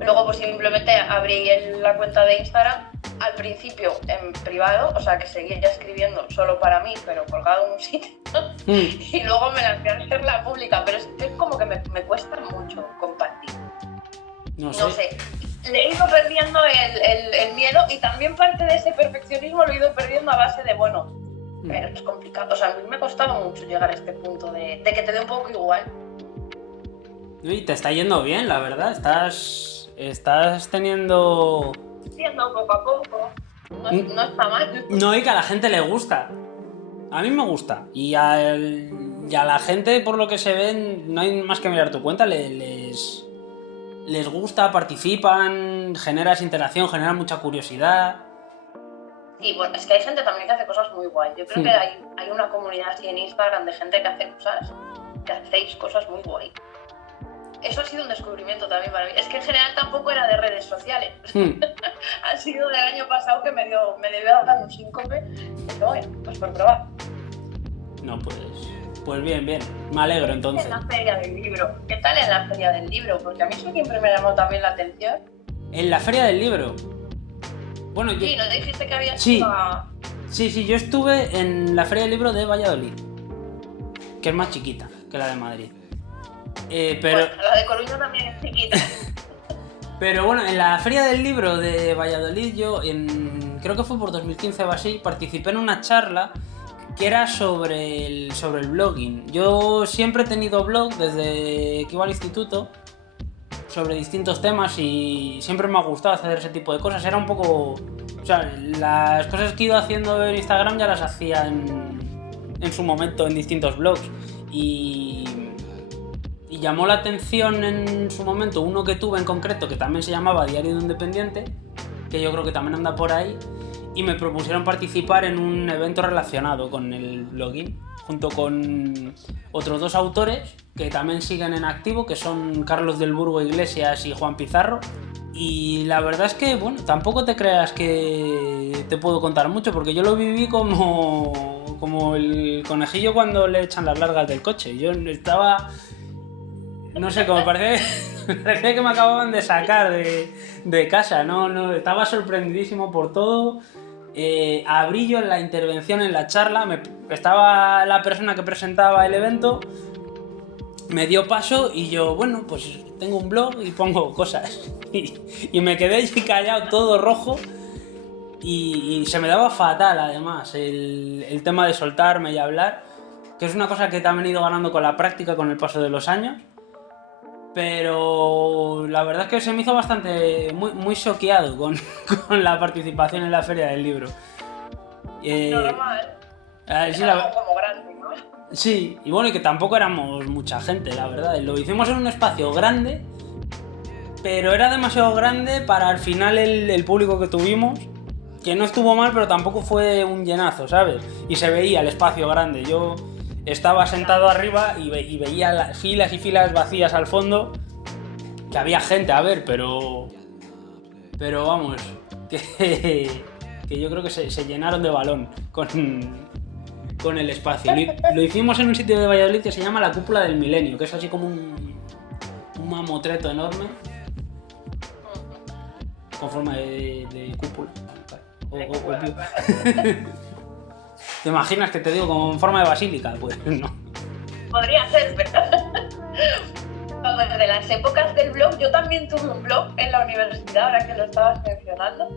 Luego pues simplemente abrí la cuenta de Instagram al principio en privado, o sea que seguía escribiendo solo para mí, pero colgado en un sitio, y luego me lancé a hacerla pública, pero es como que me cuesta mucho compartir. No sé. Le he ido perdiendo el miedo y también parte de ese perfeccionismo lo he ido perdiendo a base de, pero es complicado. O sea, a mí me ha costado mucho llegar a este punto de que te dé un poco igual. Y te está yendo bien, la verdad. Estás teniendo... Haciendo poco a poco. No está mal. No, y que a la gente le gusta. A mí me gusta. Y a la gente, por lo que se ven, no hay más que mirar tu cuenta, les gusta, participan, generas interacción, generas mucha curiosidad. Sí, bueno, es que hay gente también que hace cosas muy guay. Yo creo que hay una comunidad así en Instagram de gente que hace cosas, que hacéis cosas muy guay. Eso ha sido un descubrimiento también para mí. Es que en general tampoco era de redes sociales. Ha sido del año pasado que me debió dar un síncope. Y dije, bueno, pues por probar. No, pues bien. Me alegro entonces. En la feria del libro. ¿Qué tal en la feria del libro? Porque a mí eso siempre me llamó también la atención. ¿En la feria del libro? Bueno, sí, ¿no dijiste que había ido a...? Sí, yo estuve en la feria del libro de Valladolid, que es más chiquita que la de Madrid. Pero... Bueno, la de Coruña también es chiquita. Pero bueno, en la feria del libro de Valladolid yo, creo que fue por 2015 o así, participé en una charla que era sobre el blogging. Yo siempre he tenido blog desde que iba al instituto sobre distintos temas y siempre me ha gustado hacer ese tipo de cosas. Era un poco... O sea, las cosas que he ido haciendo en Instagram ya las hacía en su momento en distintos blogs. Y llamó la atención en su momento uno que tuve en concreto que también se llamaba Diario de un Independiente, que yo creo que también anda por ahí, y me propusieron participar en un evento relacionado con el blogging, junto con otros 2 autores que también siguen en activo, que son Carlos del Burgo Iglesias y Juan Pizarro. Y la verdad es que, bueno, tampoco te creas que te puedo contar mucho, porque yo lo viví como el conejillo cuando le echan las largas del coche. Yo estaba... No sé, como parecía que me acababan de sacar de casa, no, estaba sorprendidísimo por todo. Abrí yo en la intervención en la charla, estaba la persona que presentaba el evento, me dio paso y yo, bueno, pues tengo un blog y pongo cosas. Y me quedé allí callado, todo rojo. y se me daba fatal además el tema de soltarme y hablar, que es una cosa que también he ido ganando con la práctica, con el paso de los años. Pero la verdad es que se me hizo bastante, muy choqueado con la participación en la Feria del Libro. Normal. Sí, Algo como grande, ¿no? sí, y bueno, y que tampoco éramos mucha gente, la verdad. Lo hicimos en un espacio grande, pero era demasiado grande para al final el público que tuvimos, que no estuvo mal, pero tampoco fue un llenazo, ¿sabes? Y se veía el espacio grande. Yo estaba sentado arriba y veía las filas y filas vacías al fondo, que había gente a ver, pero vamos, que yo creo que se llenaron de balón con el espacio. Lo hicimos en un sitio de Valladolid que se llama la Cúpula del Milenio, que es así como un mamotreto enorme con forma de cúpula. Obvio. ¿Te imaginas que te digo con forma de basílica? Pues no. Podría ser, ¿verdad? Vamos, de las épocas del blog, yo también tuve un blog en la universidad, ahora que lo estabas mencionando,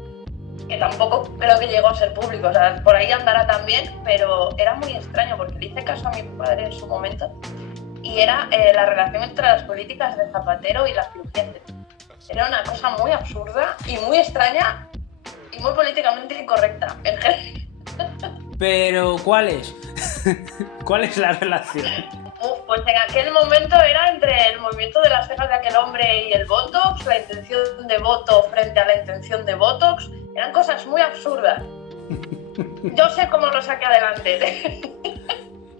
que tampoco creo que llegó a ser público, o sea, por ahí andará también, pero era muy extraño porque le hice caso a mi padre en su momento y era la relación entre las políticas de Zapatero y la cirugía estética. Era una cosa muy absurda y muy extraña y muy políticamente incorrecta en general. Pero, ¿cuál es? ¿Cuál es la relación? Pues en aquel momento era entre el movimiento de las cejas de aquel hombre y el Botox, la intención de voto frente a la intención de Botox. Eran cosas muy absurdas. Yo sé cómo lo saqué adelante.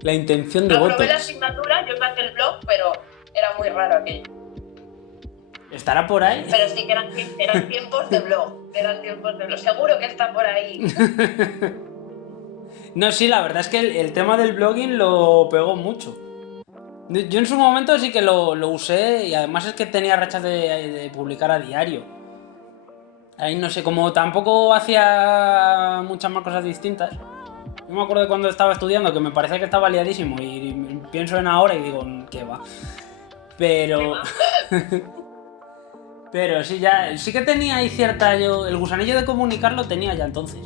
La intención de Aprobé Botox. la asignatura, yo saqué el blog, pero era muy raro aquello. ¿Estará por ahí? Pero sí que eran tiempos de blog. Eran tiempos de blog. Seguro que está por ahí. No, sí, la verdad es que el tema del blogging lo pegó mucho. Yo en su momento sí que lo usé y además es que tenía rachas de publicar a diario. Ahí no sé, como tampoco hacía muchas más cosas distintas. Yo me acuerdo de cuando estaba estudiando que me parecía que estaba liadísimo y pienso en ahora y digo, ¿qué va? Pero... Pero sí, sí que tenía ahí cierta... el gusanillo de comunicar lo tenía ya entonces.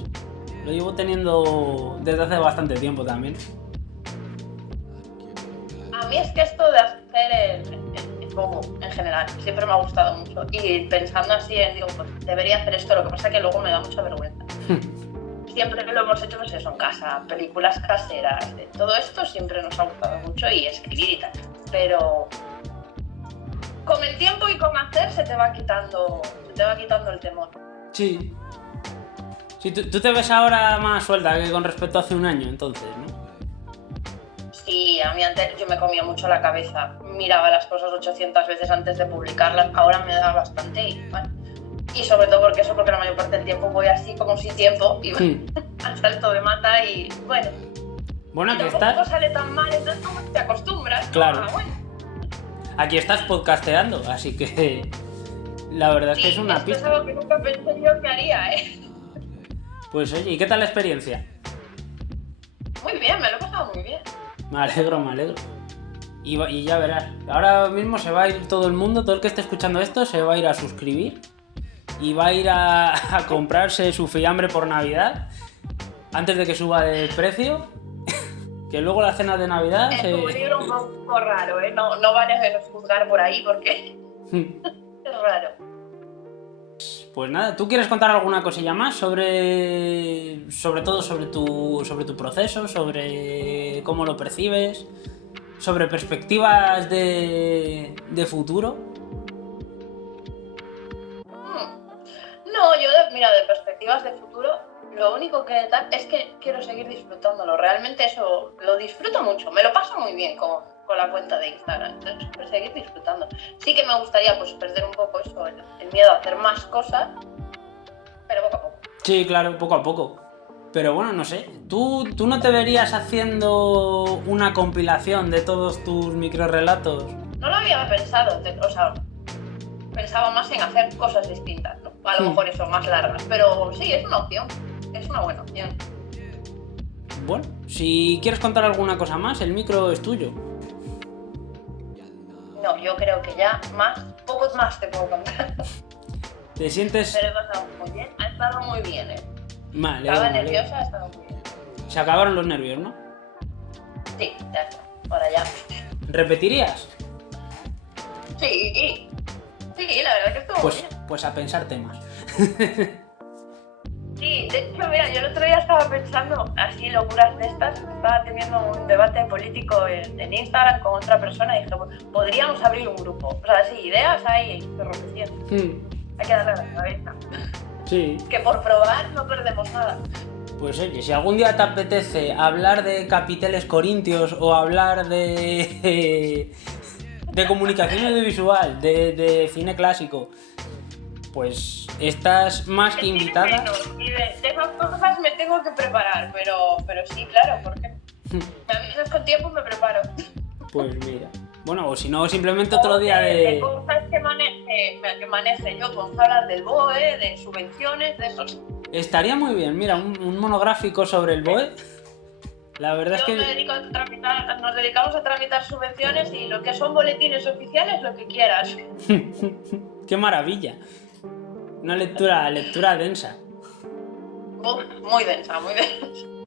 Lo llevo teniendo desde hace bastante tiempo también. A mí es que esto de hacer el pogo en general siempre me ha gustado mucho. Y pensando así, digo, pues debería hacer esto, lo que pasa es que luego me da mucha vergüenza. Siempre lo hemos hecho, pues eso, en casa, películas caseras, todo esto siempre nos ha gustado mucho y escribir y tal. Pero con el tiempo y con hacer se te va quitando el temor. Sí. Sí, tú te ves ahora más suelta que con respecto a hace un año, entonces, ¿no? Sí, a mí antes yo me comía mucho la cabeza, miraba las cosas 800 veces antes de publicarlas, ahora me da bastante y bueno. Y sobre todo porque la mayor parte del tiempo voy así como sin tiempo y al salto de mata y bueno. Bueno, aquí tampoco estás. sale tan mal, entonces como te acostumbras. Claro. Bueno. Aquí estás podcasteando, así que la verdad es que es una pista. Es algo que nunca pensé yo que haría, Pues oye, ¿y qué tal la experiencia? Muy bien, me lo he pasado muy bien. Me alegro. Y ya verás, ahora mismo se va a ir todo el mundo, todo el que esté escuchando esto se va a ir a suscribir y va a ir a comprarse su fiambre por Navidad antes de que suba de precio, que luego la cena de Navidad... Es un libro un poco raro, no vale juzgar por ahí porque es raro. Pues nada, ¿tú quieres contar alguna cosilla más sobre todo sobre tu proceso, sobre cómo lo percibes, sobre perspectivas de futuro? No, yo mira, de perspectivas de futuro, lo único que tal es que quiero seguir disfrutándolo. Realmente eso lo disfruto mucho, me lo paso muy bien con la cuenta de Instagram, entonces quiero seguir disfrutando. Sí que me gustaría pues perder un poco eso, el miedo a hacer más cosas, pero poco a poco. Sí, claro, poco a poco. Pero bueno, no sé, ¿tú no te verías haciendo una compilación de todos tus microrelatos? No lo había pensado, o sea, pensaba más en hacer cosas distintas, ¿no? A lo mejor eso, más largas, pero sí, es una opción, es una buena opción. Bueno, si quieres contar alguna cosa más, el micro es tuyo. No, yo creo que ya pocos más te puedo contar. ¿Te sientes...? Me lo he pasado muy bien, ha estado muy bien, Vale, Estaba vale. nerviosa, estaba muy bien. Se acabaron los nervios, ¿no? Sí, ya está. Ahora ya. ¿Repetirías? Sí, sí, la verdad que estuvo muy Pues, bien. pues a pensar temas. Sí, de hecho, mira, yo el otro día estaba pensando, así locuras de estas, estaba teniendo un debate político en Instagram con otra persona y dije, bueno, podríamos abrir un grupo. O sea, sí, ideas hay entorpecientes. Hay que darle a la cabeza. Sí. Que por probar no perdemos nada. Pues oye, si algún día te apetece hablar de capiteles corintios o hablar de comunicación audiovisual, de cine clásico, pues estás más que invitada. Menos, y de esas cosas me tengo que preparar, pero sí, claro, ¿por qué no? Me avisas con tiempo y me preparo. Pues mira. Bueno, o si no, simplemente otro día de cosas que maneje yo, podemos hablar del BOE, de subvenciones, de esos. Estaría muy bien, mira, un monográfico sobre el BOE. La verdad es Yo que... me dedico a tramitar, nos dedicamos a tramitar subvenciones y lo que son boletines oficiales, lo que quieras. ¡Qué maravilla! Una lectura densa. Muy densa, muy densa.